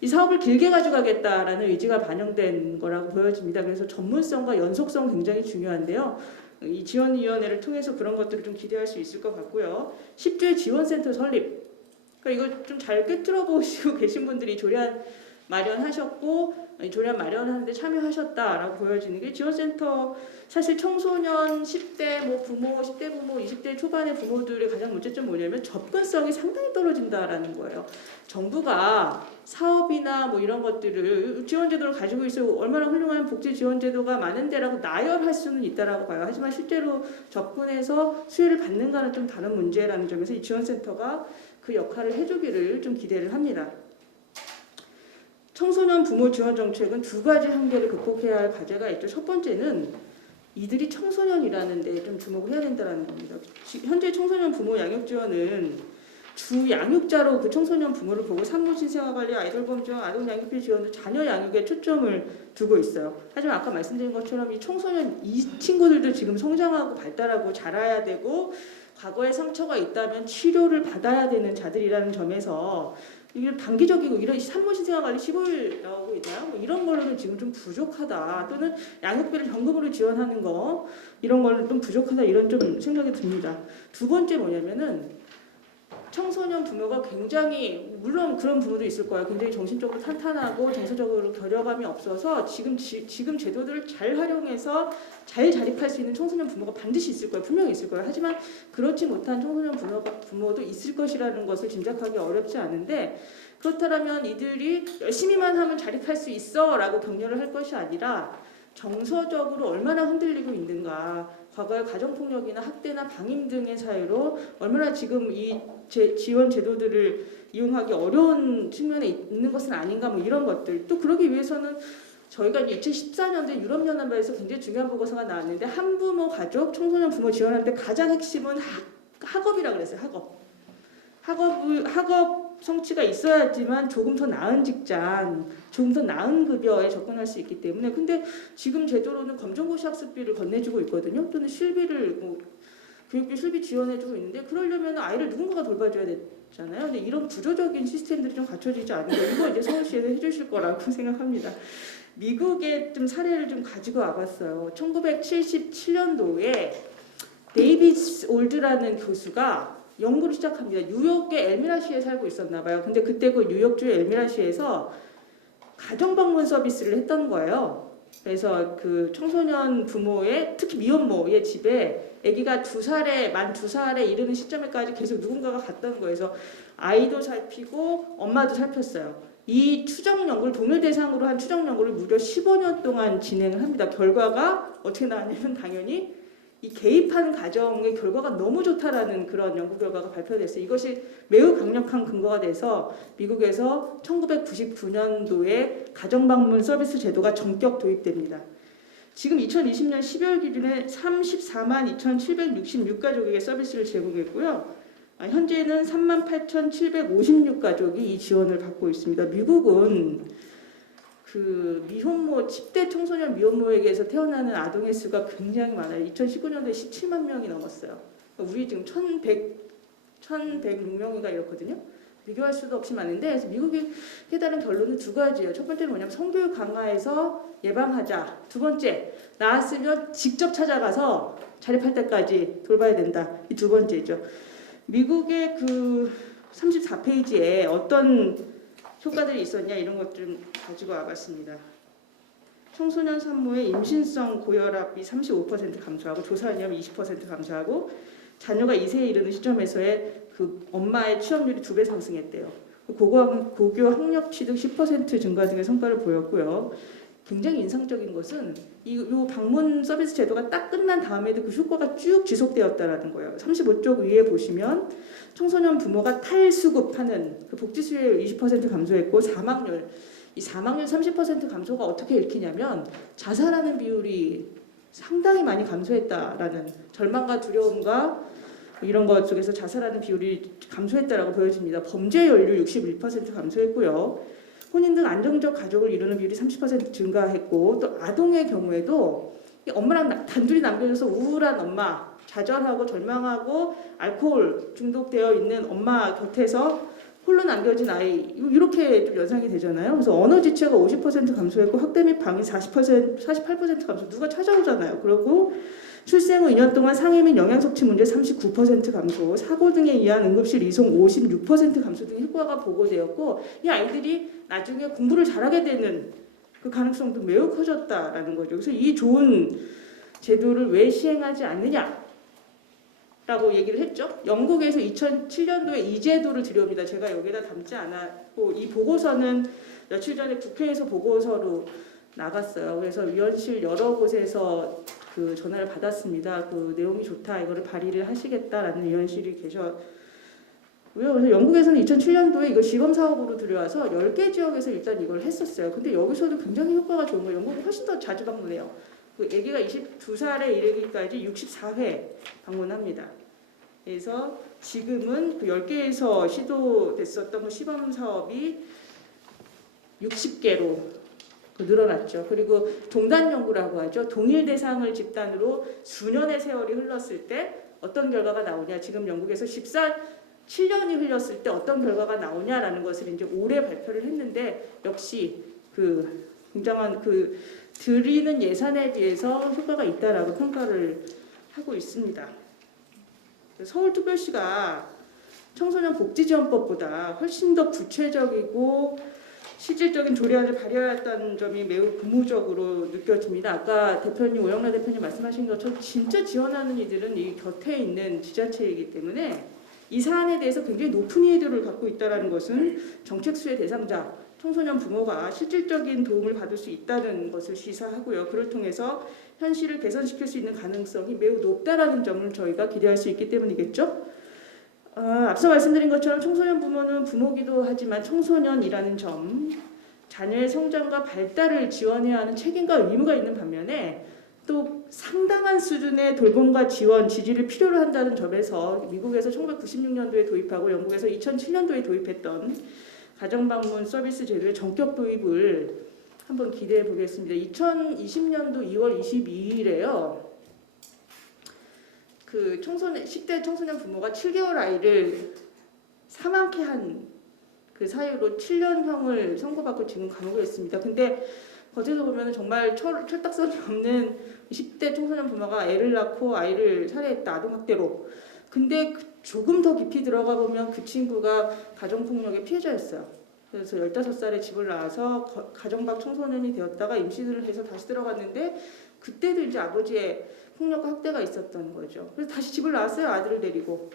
이 사업을 길게 가져가겠다라는 의지가 반영된 거라고 보여집니다. 그래서 전문성과 연속성 굉장히 중요한데요. 이 지원위원회를 통해서 그런 것들을 좀 기대할 수 있을 것 같고요. 10조의 지원센터 설립. 그러니까 이걸 좀 잘 꿰뚫어 보시고 계신 분들이 조례안 마련하셨고 조례안 마련하는데 참여하셨다라고 보여지는 게 지원센터 사실 청소년 10대 뭐 부모 10대 부모 20대 초반의 부모들의 가장 문제점 뭐냐면 접근성이 상당히 떨어진다라는 거예요. 정부가 사업이나 뭐 이런 것들을 지원제도를 가지고 있어 얼마나 훌륭한 복지 지원제도가 많은데라고 나열할 수는 있다라고 봐요. 하지만 실제로 접근해서 수혜를 받는가는 좀 다른 문제라는 점에서 이 지원센터가 그 역할을 해주기를 좀 기대를 합니다. 청소년 부모 지원 정책은 두 가지 한계를 극복해야 할 과제가 있죠. 첫 번째는 이들이 청소년이라는 데 좀 주목을 해야 된다는 겁니다. 현재 청소년 부모 양육 지원은 주 양육자로 그 청소년 부모를 보고 산모진 생활관리, 아이돌봄 지원, 아동 양육비 지원, 자녀 양육에 초점을 두고 있어요. 하지만 아까 말씀드린 것처럼 이 청소년 이 친구들도 지금 성장하고 발달하고 자라야 되고 과거에 상처가 있다면 치료를 받아야 되는 자들이라는 점에서 이게 단기적이고 이런 산모신 생활관리 15일 나오고 있나요? 뭐 이런 걸로는 지금 좀 부족하다. 또는 양육비를 현금으로 지원하는 거 이런 걸로 좀 부족하다 이런 좀 생각이 듭니다. 두 번째 뭐냐면은 청소년 부모가 굉장히 물론 그런 부모도 있을 거예요. 굉장히 정신적으로 탄탄하고 정서적으로 겨려감이 없어서 지금 제도들을 잘 활용해서 잘 자립할 수 있는 청소년 부모가 반드시 있을 거예요. 분명히 있을 거예요. 하지만 그렇지 못한 청소년 부모도 있을 것이라는 것을 짐작하기 어렵지 않은데 그렇다면 이들이 열심히만 하면 자립할 수 있어라고 격려를 할 것이 아니라 정서적으로 얼마나 흔들리고 있는가, 과거의 가정폭력이나 학대나 방임 등의 사유로 얼마나 지금 이 지원 제도들을 이용하기 어려운 측면에 있는 것은 아닌가 뭐 이런 것들. 또 그러기 위해서는 저희가 2014년도에 유럽연합에서 굉장히 중요한 보고서가 나왔는데 한부모 가족 청소년 부모 지원할 때 가장 핵심은 학업이라고 그랬어요. 학업 성취가 있어야지만 조금 더 나은 직장, 조금 더 나은 급여에 접근할 수 있기 때문에 근데 지금 제도로는 검정고시 학습비를 건네주고 있거든요. 또는 실비를 교육비 실비 지원해주고 있는데 그러려면 아이를 누군가가 돌봐줘야 되잖아요. 근데 이런 구조적인 시스템들이 좀 갖춰지지 않은 거 이거 이제 서울시에서 해주실 거라고 생각합니다. 미국의 좀 사례를 좀 가지고 와봤어요. 1977년도에 데이비스 올드라는 교수가 연구를 시작합니다. 뉴욕의 엘미라시에 살고 있었나 봐요. 근데 그때 그 뉴욕주의 엘미라시에서 가정방문 서비스를 했던 거예요. 그래서 그 청소년 부모의 특히 미혼모의 집에 아기가 만 2살에 이르는 시점에까지 계속 누군가가 갔다는 거예요. 그래서 아이도 살피고 엄마도 살폈어요. 이 추정 연구를 동일 대상으로 한 추정 연구를 무려 15년 동안 진행을 합니다. 결과가 어떻게 나왔냐면 당연히 이 개입하는 가정의 결과가 너무 좋다라는 그런 연구 결과가 발표됐어요. 이것이 매우 강력한 근거가 돼서 미국에서 1999년도에 가정방문 서비스 제도가 전격 도입됩니다. 지금 2020년 12월 기준에 34만 2,766가족에게 서비스를 제공했고요. 현재는 38,756가족이 이 지원을 받고 있습니다. 미국은 그 미혼모 10대 청소년 미혼모에게서 태어나는 아동의 수가 굉장히 많아요. 2019년도에 17만 명이 넘었어요. 우리 지금 1,106명인가 이렇거든요. 비교할 수도 없이 많은데 그래서 미국이 깨달은 결론은 두 가지예요. 첫 번째는 뭐냐면 성교육 강화해서 예방하자. 두 번째 나았으면 직접 찾아가서 자립할 때까지 돌봐야 된다. 이 두 번째죠. 미국의 그 34페이지에 어떤 효과들이 있었냐 이런 것 좀 가지고 와봤습니다. 청소년 산모의 임신성 고혈압이 35% 감소하고 조산이염이 20% 감소하고 자녀가 2세에 이르는 시점에서의 그 엄마의 취업률이 2배 상승했대요. 고교 학력 취득 10% 증가 등의 성과를 보였고요. 굉장히 인상적인 것은 이 방문 서비스 제도가 딱 끝난 다음에도 그 효과가 쭉 지속되었다라는 거예요. 35쪽 위에 보시면 청소년 부모가 탈수급하는 그 복지 수혜율 20% 감소했고 사망률 30% 감소가 어떻게 읽히냐면 자살하는 비율이 상당히 많이 감소했다라는 절망과 두려움과 이런 것 속에서 자살하는 비율이 감소했다라고 보여집니다. 범죄율 61% 감소했고요. 혼인 등 안정적 가족을 이루는 비율이 30% 증가했고 또 아동의 경우에도 엄마랑 단둘이 남겨져서 우울한 엄마, 좌절하고 절망하고 알코올 중독되어 있는 엄마 곁에서 홀로 남겨진 아이 이렇게 좀 연상이 되잖아요. 그래서 언어 지체가 50% 감소했고 학대 및 방해 48% 감소. 누가 찾아오잖아요. 그리고 출생 후 2년 동안 상해 및 영양 섭취 문제 39% 감소, 사고 등에 의한 응급실 이송 56% 감소 등 효과가 보고되었고 이 아이들이 나중에 공부를 잘하게 되는 그 가능성도 매우 커졌다라는 거죠. 그래서 이 좋은 제도를 왜 시행하지 않느냐? 라고 얘기를 했죠. 영국에서 2007년도에 이 제도를 들여옵니다. 제가 여기다 담지 않았고 이 보고서는 며칠 전에 국회에서 보고서로 나갔어요. 그래서 위원실 여러 곳에서 그 전화를 받았습니다. 그 내용이 좋다. 이거를 발의를 하시겠다라는 위원실이 계셔. 그래서 영국에서는 2007년도에 이걸 시범사업으로 들여와서 10개 지역에서 일단 이걸 했었어요. 근데 여기서도 굉장히 효과가 좋은 거예요. 영국은 훨씬 더 자주 방문해요. 그 아기가 22살에 이르기까지 64회 방문합니다. 그래서 지금은 그 10개에서 시도됐었던 그 시범사업이 60개로 늘어났죠. 그리고 동단 연구라고 하죠. 동일 대상을 집단으로 수년의 세월이 흘렀을 때 어떤 결과가 나오냐, 지금 영국에서 7년이 흘렸을 때 어떤 결과가 나오냐라는 것을 이제 올해 발표를 했는데 역시 그 굉장한 그 들이는 예산에 비해서 효과가 있다라고 평가를 하고 있습니다. 서울특별시가 청소년 복지지원법보다 훨씬 더 구체적이고 실질적인 조례안을 발의했다는 점이 매우 고무적으로 느껴집니다. 아까 대표님, 오영라 대표님 말씀하신 것처럼 진짜 지원하는 이들은 이 곁에 있는 지자체이기 때문에 이 사안에 대해서 굉장히 높은 이해도를 갖고 있다는 것은 정책 수혜 대상자, 청소년 부모가 실질적인 도움을 받을 수 있다는 것을 시사하고요. 그를 통해서 현실을 개선시킬 수 있는 가능성이 매우 높다라는 점을 저희가 기대할 수 있기 때문이겠죠. 앞서 말씀드린 것처럼 청소년 부모는 부모기도 하지만 청소년이라는 점, 자녀의 성장과 발달을 지원해야 하는 책임과 의무가 있는 반면에 또 상당한 수준의 돌봄과 지원, 지지를 필요로 한다는 점에서 미국에서 1996년도에 도입하고 영국에서 2007년도에 도입했던 가정방문 서비스 제도의 전격 도입을 한번 기대해 보겠습니다. 2020년도 2월 22일에요. 그 10대 청소년 부모가 7개월 아이를 사망케 한 그 사유로 7년형을 선고받고 지금 감옥에 있습니다. 근데 거기서 보면 정말 철딱선이 없는 10대 청소년 부모가 애를 낳고 아이를 살해했다, 아동학대로. 근데 조금 더 깊이 들어가 보면 그 친구가 가정폭력의 피해자였어요. 그래서 15살에 집을 나와서 가정박 청소년이 되었다가 임신을 해서 다시 들어갔는데 그때도 이제 아버지의 폭력과 학대가 있었던 거죠. 그래서 다시 집을 나왔어요. 아들을 데리고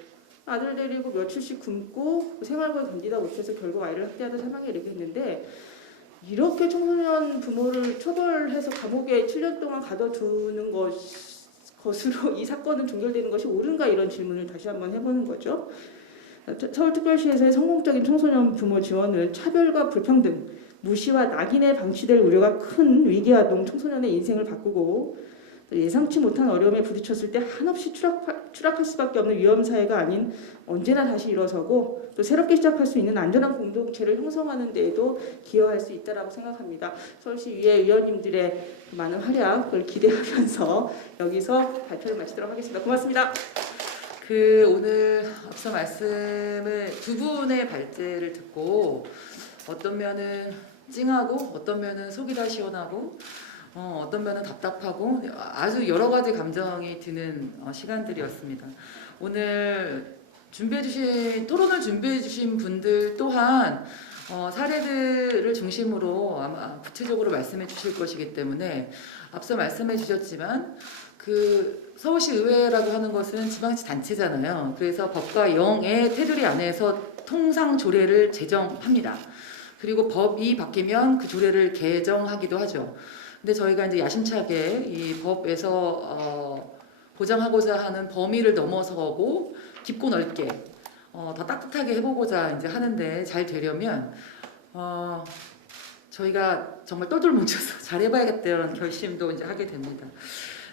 며칠씩 굶고 생활고에 견디다 못해서 결국 아이를 학대하다 사망에 이르게 했는데 이렇게 청소년 부모를 처벌해서 감옥에 7년 동안 가둬두는 것으로 이 사건은 종결되는 것이 옳은가 이런 질문을 다시 한번 해보는 거죠. 서울특별시에서의 성공적인 청소년 부모 지원은 차별과 불평등, 무시와 낙인에 방치될 우려가 큰 위기아동 청소년의 인생을 바꾸고 예상치 못한 어려움에 부딪혔을 때 한없이 추락할 수밖에 없는 위험사회가 아닌 언제나 다시 일어서고 또 새롭게 시작할 수 있는 안전한 공동체를 형성하는 데에도 기여할 수 있다고 생각합니다. 서울시 위에 의원님들의 많은 활약을 기대하면서 여기서 발표를 마치도록 하겠습니다. 고맙습니다. 오늘 앞서 말씀을 두 분의 발제를 듣고 어떤 면은 찡하고 어떤 면은 속이 다 시원하고 어떤 면은 답답하고 아주 여러 가지 감정이 드는 시간들이었습니다. 오늘 토론을 준비해 주신 분들 또한 사례들을 중심으로 아마 구체적으로 말씀해 주실 것이기 때문에 앞서 말씀해 주셨지만 서울시 의회라고 하는 것은 지방자치 단체잖아요. 그래서 법과 영의 테두리 안에서 통상 조례를 제정합니다. 그리고 법이 바뀌면 그 조례를 개정하기도 하죠. 근데 저희가 이제 야심차게 이 법에서 보장하고자 하는 범위를 넘어서고 깊고 넓게 더 따뜻하게 해보고자 이제 하는데 잘 되려면 저희가 정말 똘똘 뭉쳐서 잘 해봐야겠다는 결심도 이제 하게 됩니다.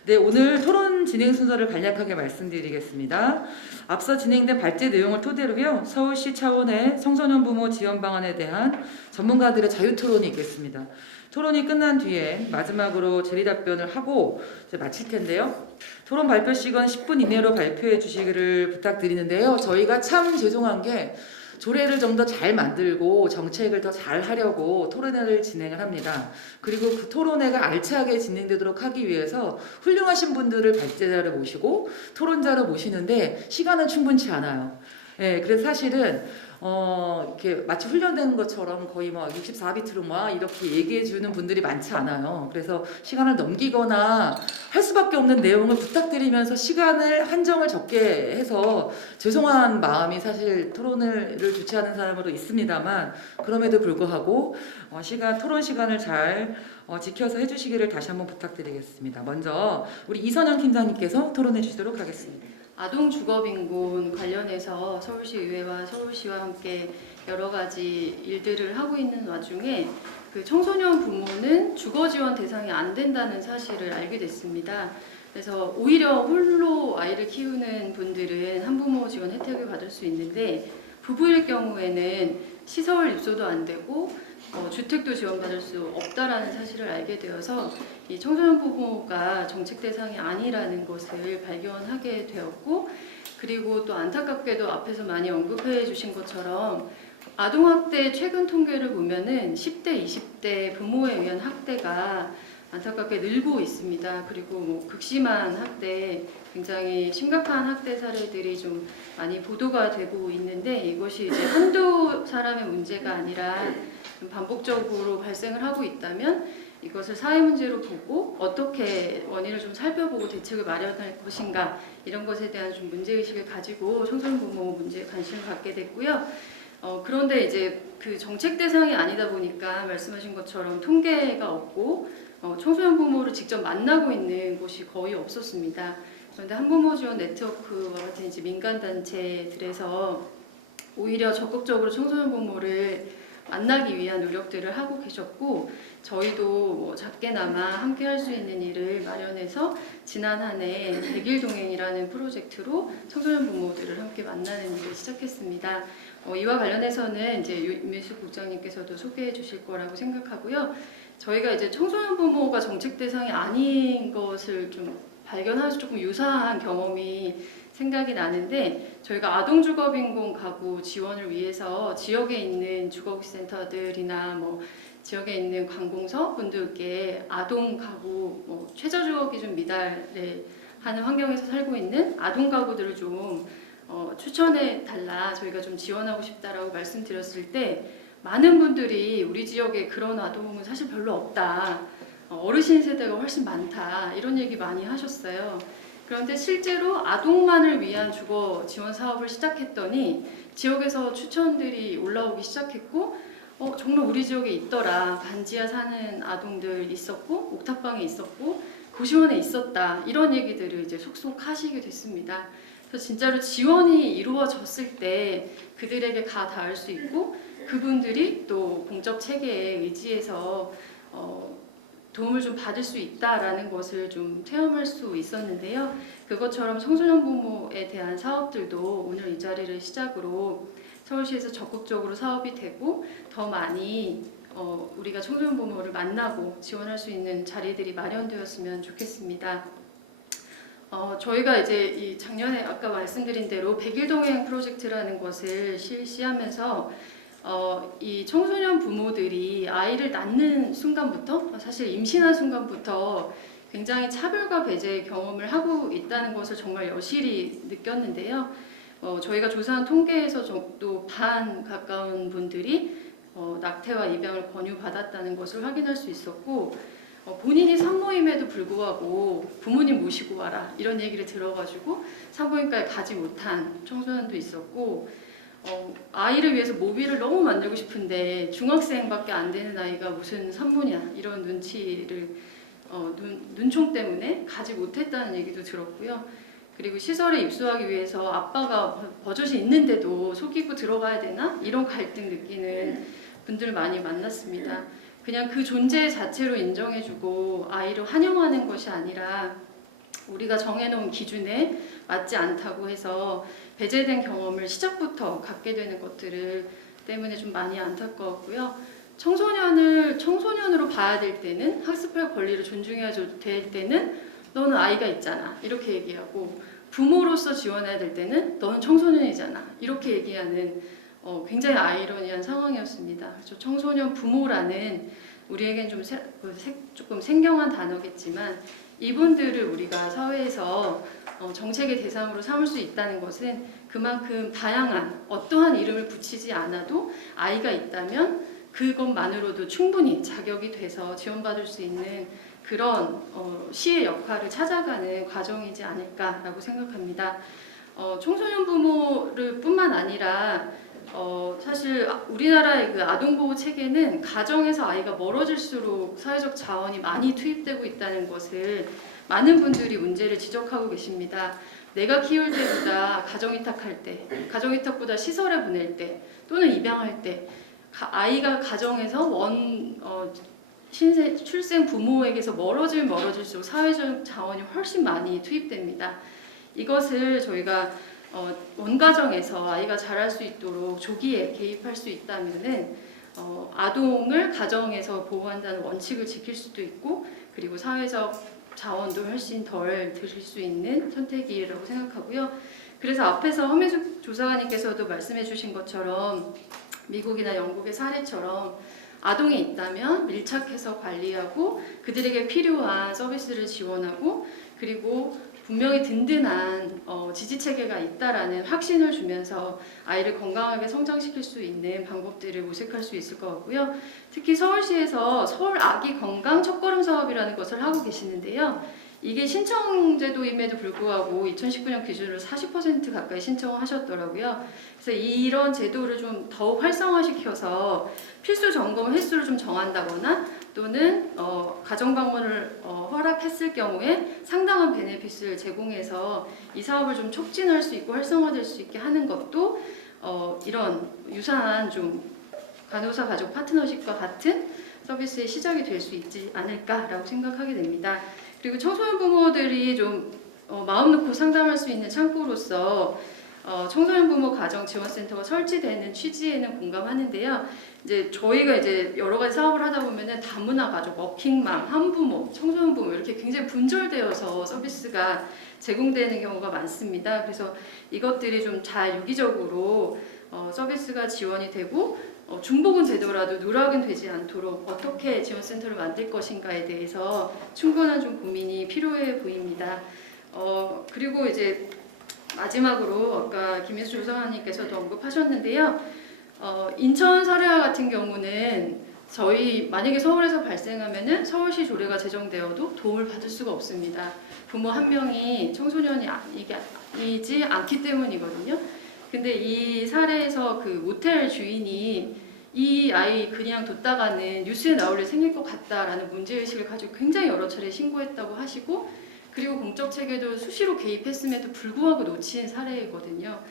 네, 오늘 토론 진행 순서를 간략하게 말씀드리겠습니다. 앞서 진행된 발제 내용을 토대로요, 서울시 차원의 청소년 부모 지원 방안에 대한 전문가들의 자유 토론이 있겠습니다. 토론이 끝난 뒤에 마지막으로 질의답변을 하고 이제 마칠 텐데요. 토론 발표 시간 10분 이내로 발표해 주시기를 부탁드리는데요. 저희가 참 죄송한 게 조례를 좀 더 잘 만들고 정책을 더 잘 하려고 토론회를 진행을 합니다. 그리고 그 토론회가 알차게 진행되도록 하기 위해서 훌륭하신 분들을 발제자를 모시고 토론자를 모시는데 시간은 충분치 않아요. 예, 그래서 사실은 이렇게 마치 훈련되는 것처럼 거의 막 64비트로 막 이렇게 얘기해 주는 분들이 많지 않아요. 그래서 시간을 넘기거나 할 수밖에 없는 내용을 부탁드리면서 시간을 한정을 적게 해서 죄송한 마음이 사실 토론을 주최하는 사람으로 있습니다만 그럼에도 불구하고 토론 시간을 잘 지켜서 해주시기를 다시 한번 부탁드리겠습니다. 먼저 우리 이선영 팀장님께서 토론해 주시도록 하겠습니다. 아동 주거 빈곤 관련해서 서울시 의회와 서울시와 함께 여러 가지 일들을 하고 있는 와중에 그 청소년 부모는 주거 지원 대상이 안 된다는 사실을 알게 됐습니다. 그래서 오히려 홀로 아이를 키우는 분들은 한부모 지원 혜택을 받을 수 있는데 부부일 경우에는 시설 입소도 안 되고 주택도 지원받을 수 없다라는 사실을 알게 되어서 이 청소년 부모가 정책 대상이 아니라는 것을 발견하게 되었고, 그리고 또 안타깝게도 앞에서 많이 언급해 주신 것처럼 아동학대 최근 통계를 보면은 10대, 20대 부모에 의한 학대가 안타깝게 늘고 있습니다. 그리고 뭐 극심한 학대, 굉장히 심각한 학대 사례들이 좀 많이 보도가 되고 있는데, 이것이 이제 한두 사람의 문제가 아니라 좀 반복적으로 발생을 하고 있다면 이것을 사회 문제로 보고 어떻게 원인을 좀 살펴보고 대책을 마련할 것인가, 이런 것에 대한 좀 문제의식을 가지고 청소년 부모 문제에 관심을 갖게 됐고요. 그런데 이제 그 정책 대상이 아니다 보니까 말씀하신 것처럼 통계가 없고 청소년 부모를 직접 만나고 있는 곳이 거의 없었습니다. 그런데 한부모 지원 네트워크와 같은 이제 민간 단체들에서 오히려 적극적으로 청소년 부모를 만나기 위한 노력들을 하고 계셨고, 저희도 뭐 작게나마 함께 할 수 있는 일을 마련해서 지난 한 해 100일 동행이라는 프로젝트로 청소년 부모들을 함께 만나는 일을 시작했습니다. 이와 관련해서는 이제 윤미숙 국장님께서도 소개해 주실 거라고 생각하고요. 저희가 이제 청소년 부모가 정책 대상이 아닌 것을 좀 발견하면서 조금 유사한 경험이 생각이 나는데, 저희가 아동주거빈곤 가구 지원을 위해서 지역에 있는 주거센터들이나 뭐 지역에 있는 관공서 분들께 아동 가구 최저주거 기준 미달에 하는 환경에서 살고 있는 아동 가구들을 좀 추천해 달라, 저희가 좀 지원하고 싶다라고 말씀드렸을 때 많은 분들이 우리 지역에 그런 아동은 사실 별로 없다, 어르신 세대가 훨씬 많다, 이런 얘기 많이 하셨어요. 그런데 실제로 아동만을 위한 주거 지원 사업을 시작했더니 지역에서 추천들이 올라오기 시작했고, 정말 우리 지역에 있더라, 반지하 사는 아동들 있었고 옥탑방에 있었고 고시원에 있었다, 이런 얘기들을 이제 속속 하시게 됐습니다. 그래서 진짜로 지원이 이루어졌을 때 그들에게 가 닿을 수 있고, 그분들이 또 공적 체계에 의지해서 도움을 좀 받을 수 있다라는 것을 좀 체험할 수 있었는데요. 그것처럼 청소년 부모에 대한 사업들도 오늘 이 자리를 시작으로 서울시에서 적극적으로 사업이 되고 더 많이 우리가 청소년 부모를 만나고 지원할 수 있는 자리들이 마련되었으면 좋겠습니다. 저희가 이제 이 작년에 아까 말씀드린 대로 100일 동행 프로젝트라는 것을 실시하면서 이 청소년 부모들이 아이를 낳는 순간부터, 사실 임신한 순간부터 굉장히 차별과 배제의 경험을 하고 있다는 것을 정말 여실히 느꼈는데요. 저희가 조사한 통계에서 또 반 가까운 분들이 낙태와 입양을 권유받았다는 것을 확인할 수 있었고, 본인이 산모임에도 불구하고 부모님 모시고 와라, 이런 얘기를 들어가지고 산부인과에 가지 못한 청소년도 있었고, 아이를 위해서 모비를 너무 만들고 싶은데 중학생밖에 안 되는 아이가 무슨 산모냐, 이런 눈치를 눈총 때문에 가지 못했다는 얘기도 들었고요. 그리고 시설에 입소하기 위해서 아빠가 버젓이 있는데도 속이고 들어가야 되나, 이런 갈등 느끼는 분들 많이 만났습니다. 그냥 그 존재 자체로 인정해주고 아이를 환영하는 것이 아니라 우리가 정해놓은 기준에 맞지 않다고 해서 배제된 경험을 시작부터 갖게 되는 것들을 때문에 좀 많이 안타까웠고요. 청소년을 청소년으로 봐야 될 때는, 학습할 권리를 존중해야 될 때는 너는 아이가 있잖아, 이렇게 얘기하고, 부모로서 지원해야 될 때는 너는 청소년이잖아, 이렇게 얘기하는 굉장히 아이러니한 상황이었습니다. 그래서 청소년 부모라는 우리에겐 좀 조금 생경한 단어겠지만, 이분들을 우리가 사회에서 정책의 대상으로 삼을 수 있다는 것은 그만큼 다양한, 어떠한 이름을 붙이지 않아도 아이가 있다면 그것만으로도 충분히 자격이 돼서 지원받을 수 있는 그런 시의 역할을 찾아가는 과정이지 않을까라고 생각합니다. 청소년 부모를 뿐만 아니라 사실 우리나라의 그 아동보호 체계는 가정에서 아이가 멀어질수록 사회적 자원이 많이 투입되고 있다는 것을 많은 분들이 문제를 지적하고 계십니다. 내가 키울 때보다 가정위탁할 때, 가정위탁보다 시설에 보낼 때, 또는 입양할 때 아이가 가정에서 출생 부모에게서 멀어질수록 사회적 자원이 훨씬 많이 투입됩니다. 이것을 저희가 원가정에서 아이가 자랄 수 있도록 조기에 개입할 수 있다면은 아동을 가정에서 보호한다는 원칙을 지킬 수도 있고 그리고 사회적 자원도 훨씬 덜 들일 수 있는 선택이라고 생각하고요. 그래서 앞에서 허민숙 조사관님께서도 말씀해 주신 것처럼 미국이나 영국의 사례처럼 아동이 있다면 밀착해서 관리하고 그들에게 필요한 서비스를 지원하고 그리고 분명히 든든한 지지체계가 있다라는 확신을 주면서 아이를 건강하게 성장시킬 수 있는 방법들을 모색할 수 있을 것 같고요. 특히 서울시에서 서울 아기 건강 첫걸음 사업이라는 것을 하고 계시는데요. 이게 신청제도임에도 불구하고 2019년 기준으로 40% 가까이 신청을 하셨더라고요. 그래서 이런 제도를 좀 더욱 활성화시켜서 필수 점검 횟수를 좀 정한다거나 또는 가정 방문을 허락했을 경우에 상당한 베네핏을 제공해서 이 사업을 좀 촉진할 수 있고 활성화될 수 있게 하는 것도 이런 유사한 좀 간호사 가족 파트너십과 같은 서비스의 시작이 될 수 있지 않을까라고 생각하게 됩니다. 그리고 청소년 부모들이 좀 마음 놓고 상담할 수 있는 창구로서 청소년 부모 가정 지원센터가 설치되는 취지에는 공감하는데요. 이제 저희가 이제 여러 가지 사업을 하다 보면은 다문화 가족, 워킹맘, 한부모, 청소년 부모 이렇게 굉장히 분절되어서 서비스가 제공되는 경우가 많습니다. 그래서 이것들이 좀 잘 유기적으로 서비스가 지원이 되고 중복은 되더라도 누락은 되지 않도록 어떻게 지원센터를 만들 것인가에 대해서 충분한 좀 고민이 필요해 보입니다. 그리고 이제 마지막으로 아까 김혜수 조사관님께서도 언급하셨는데요. 인천 사례와 같은 경우는 저희 만약에 서울에서 발생하면은 서울시 조례가 제정되어도 도움을 받을 수가 없습니다. 부모 한 명이 청소년이 이지 않기 때문이거든요. 근데 이 사례에서 그 모텔 주인이 이 아이 그냥 뒀다가는 뉴스에 나올 일 생길 것 같다라는 문제의식을 가지고 굉장히 여러 차례 신고했다고 하시고 그리고 공적 체계도 수시로 개입했음에도 불구하고 놓친 사례이거든요.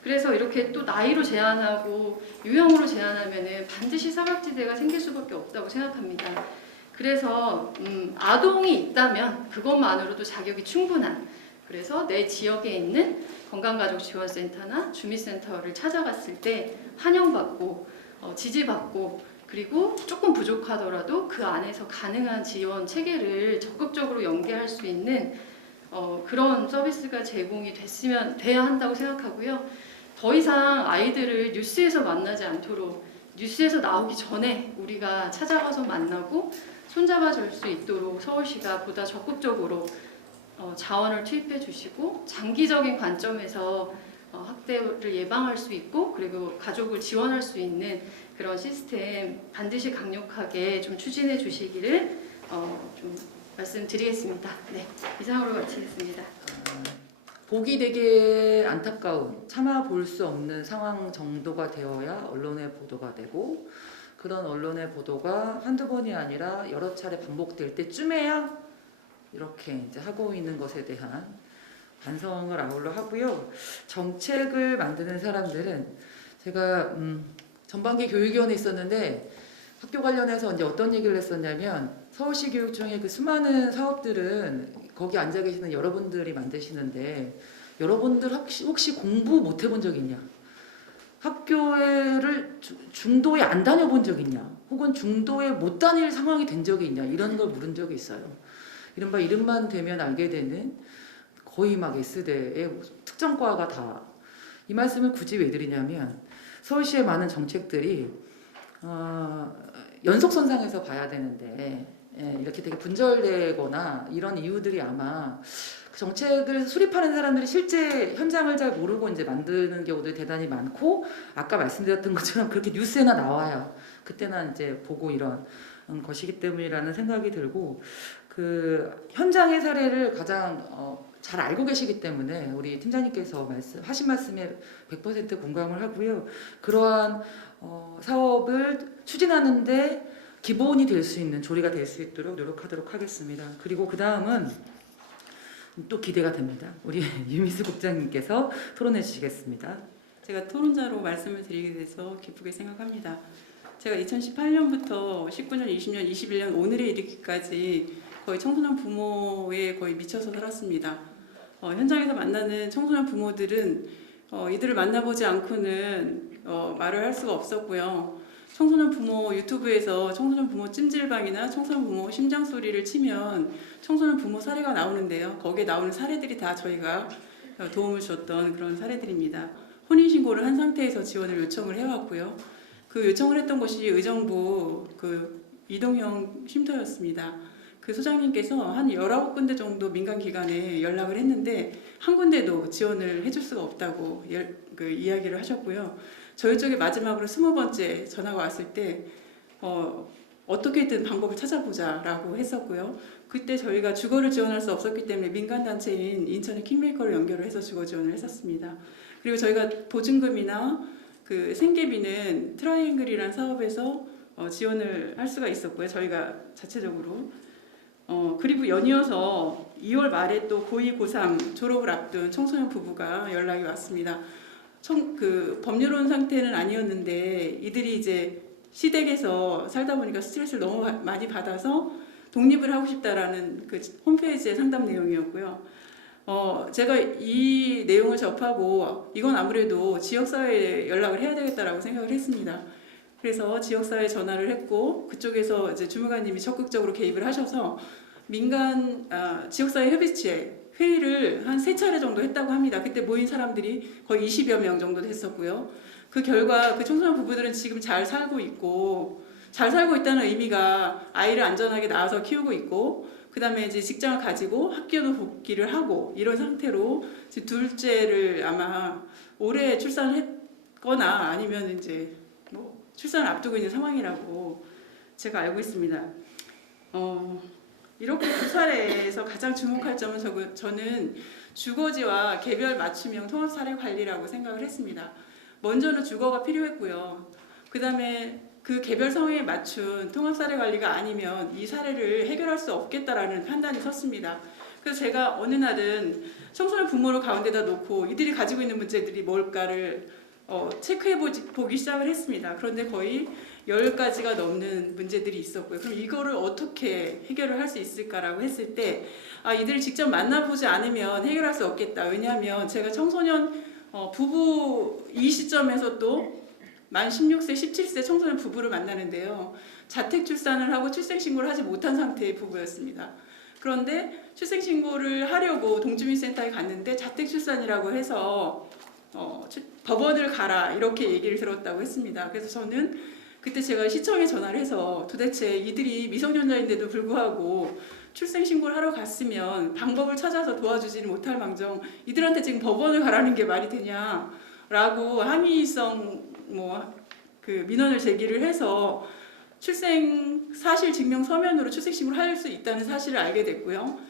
그래서 이렇게 또 나이로 제한하고 유형으로 제한하면은 반드시 사각지대가 생길 수밖에 없다고 생각합니다. 그래서 아동이 있다면 그것만으로도 자격이 충분한 그래서 내 지역에 있는 건강가족지원센터나 주민센터를 찾아갔을 때 환영받고 지지받고 그리고 조금 부족하더라도 그 안에서 가능한 지원 체계를 적극적으로 연계할 수 있는 그런 서비스가 제공이 돼야 한다고 생각하고요. 더 이상 아이들을 뉴스에서 만나지 않도록 뉴스에서 나오기 전에 우리가 찾아가서 만나고 손잡아 줄 수 있도록 서울시가 보다 적극적으로 자원을 투입해 주시고 장기적인 관점에서 학대를 예방할 수 있고 그리고 가족을 지원할 수 있는 그런 시스템 반드시 강력하게 좀 추진해 주시기를 좀 말씀드리겠습니다. 네, 이상으로 마치겠습니다. 보기 되게 안타까운 참아 볼 수 없는 상황 정도가 되어야 언론에 보도가 되고 그런 언론의 보도가 한두 번이 아니라 여러 차례 반복될 때쯤에야 이렇게 이제 하고 있는 것에 대한 반성을 아울러 하고요. 정책을 만드는 사람들은 제가 전반기 교육위원회에 있었는데 학교 관련해서 이제 어떤 얘기를 했었냐면 서울시 교육청의 그 수많은 사업들은 거기 앉아 계시는 여러분들이 만드시는데 여러분들 혹시 공부 못 해본 적 있냐? 학교를 중도에 안 다녀본 적 있냐? 혹은 중도에 못 다닐 상황이 된 적이 있냐? 이런 걸 물은 적이 있어요. 이른바 이름만 되면 알게 되는 거의 막 S대의 특정과가 다. 이 말씀을 굳이 왜 드리냐면 서울시의 많은 정책들이 연속선상에서 봐야 되는데 이렇게 되게 분절되거나 이런 이유들이 아마 그 정책을 수립하는 사람들이 실제 현장을 잘 모르고 이제 만드는 경우도 대단히 많고 아까 말씀드렸던 것처럼 그렇게 뉴스에나 나와요. 그때나 이제 보고 이런 것이기 때문이라는 생각이 들고 그 현장의 사례를 가장 잘 알고 계시기 때문에 우리 팀장님께서 하신 말씀에 100% 공감을 하고요. 그러한 사업을 추진하는데 기본이 될 수 있는 조리가 될 수 있도록 노력하도록 하겠습니다. 그리고 그 다음은 또 기대가 됩니다. 우리 유미수 국장님께서 토론해 주시겠습니다. 제가 토론자로 말씀을 드리게 돼서 기쁘게 생각합니다. 제가 2018년부터 19년, 20년, 21년 오늘에 이르기까지 거의 청소년 부모에 거의 미쳐서 살았습니다. 현장에서 만나는 청소년 부모들은 이들을 만나보지 않고는 말을 할 수가 없었고요. 청소년 부모 유튜브에서 청소년 부모 찜질방이나 청소년 부모 심장 소리를 치면 청소년 부모 사례가 나오는데요. 거기에 나오는 사례들이 다 저희가 도움을 줬던 그런 사례들입니다. 혼인신고를 한 상태에서 지원을 요청을 해왔고요. 그 요청을 했던 곳이 의정부 그 이동형 쉼터였습니다. 그 소장님께서 한 19군데 정도 민간기관에 연락을 했는데 한 군데도 지원을 해줄 수가 없다고 이야기를 하셨고요. 저희 쪽에 마지막으로 20번째 전화가 왔을 때 어떻게든 방법을 찾아보자라고 했었고요. 그때 저희가 주거를 지원할 수 없었기 때문에 민간단체인 인천의 킹메이커를 연결을 해서 주거 지원을 했었습니다. 그리고 저희가 보증금이나 그 생계비는 트라이앵글이라는 사업에서 지원을 할 수가 있었고요. 저희가 자체적으로. 그리고 연이어서 2월 말에 또 고2, 고3 졸업을 앞둔 청소년 부부가 연락이 왔습니다. 그 법률혼 상태는 아니었는데 이들이 이제 시댁에서 살다 보니까 스트레스를 너무 많이 받아서 독립을 하고 싶다라는 그 홈페이지의 상담 내용이었고요. 제가 이 내용을 접하고 이건 아무래도 지역사회에 연락을 해야 되겠다라고 생각을 했습니다. 그래서 지역사회에 전화를 했고 그쪽에서 이제 주무관님이 적극적으로 개입을 하셔서 민간 지역사회 협의체 회의를 한 3차례 정도 했다고 합니다. 그때 모인 사람들이 거의 20여 명 정도 됐었고요. 그 결과 그 청소년 부부들은 지금 잘 살고 있고 잘 살고 있다는 의미가 아이를 안전하게 낳아서 키우고 있고 그다음에 이제 직장을 가지고 학교도 복귀를 하고 이런 상태로 이제 둘째를 아마 올해 출산을 했거나 아니면 이제 뭐 출산을 앞두고 있는 상황이라고 제가 알고 있습니다. 이렇게 두 사례에서 가장 주목할 점은 저는 주거지와 개별 맞춤형 통합사례 관리라고 생각을 했습니다. 먼저는 주거가 필요했고요. 그 다음에 그 개별 상황에 맞춘 통합사례 관리가 아니면 이 사례를 해결할 수 없겠다라는 판단이 섰습니다. 그래서 제가 어느 날은 청소년 부모를 가운데다 놓고 이들이 가지고 있는 문제들이 뭘까를 체크해보기 시작을 했습니다. 그런데 거의 10가지가 넘는 문제들이 있었고요. 그럼 이거를 어떻게 해결을 할 수 있을까라고 했을 때 이들을 직접 만나보지 않으면 해결할 수 없겠다. 왜냐하면 제가 청소년 부부 이 시점에서 또 만 16세, 17세 청소년 부부를 만나는데요. 자택 출산을 하고 출생신고를 하지 못한 상태의 부부였습니다. 그런데 출생신고를 하려고 동주민센터에 갔는데 자택 출산이라고 해서 법원을 가라 이렇게 얘기를 들었다고 했습니다. 그래서 저는 그때 제가 시청에 전화를 해서 도대체 이들이 미성년자인데도 불구하고 출생신고를 하러 갔으면 방법을 찾아서 도와주지는 못할 망정 이들한테 지금 법원을 가라는 게 말이 되냐라고 항의성 그 민원을 제기를 해서 출생 사실 증명 서면으로 출생신고를 할 수 있다는 사실을 알게 됐고요.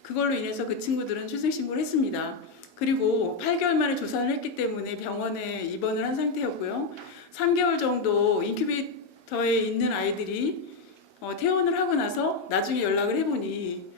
그걸로 인해서 그 친구들은 출생신고를 했습니다. 그리고 8개월 만에 조산을 했기 때문에 병원에 입원을 한 상태였고요. 3개월 정도 인큐베이터에 있는 아이들이 퇴원을 하고 나서 나중에 연락을 해보니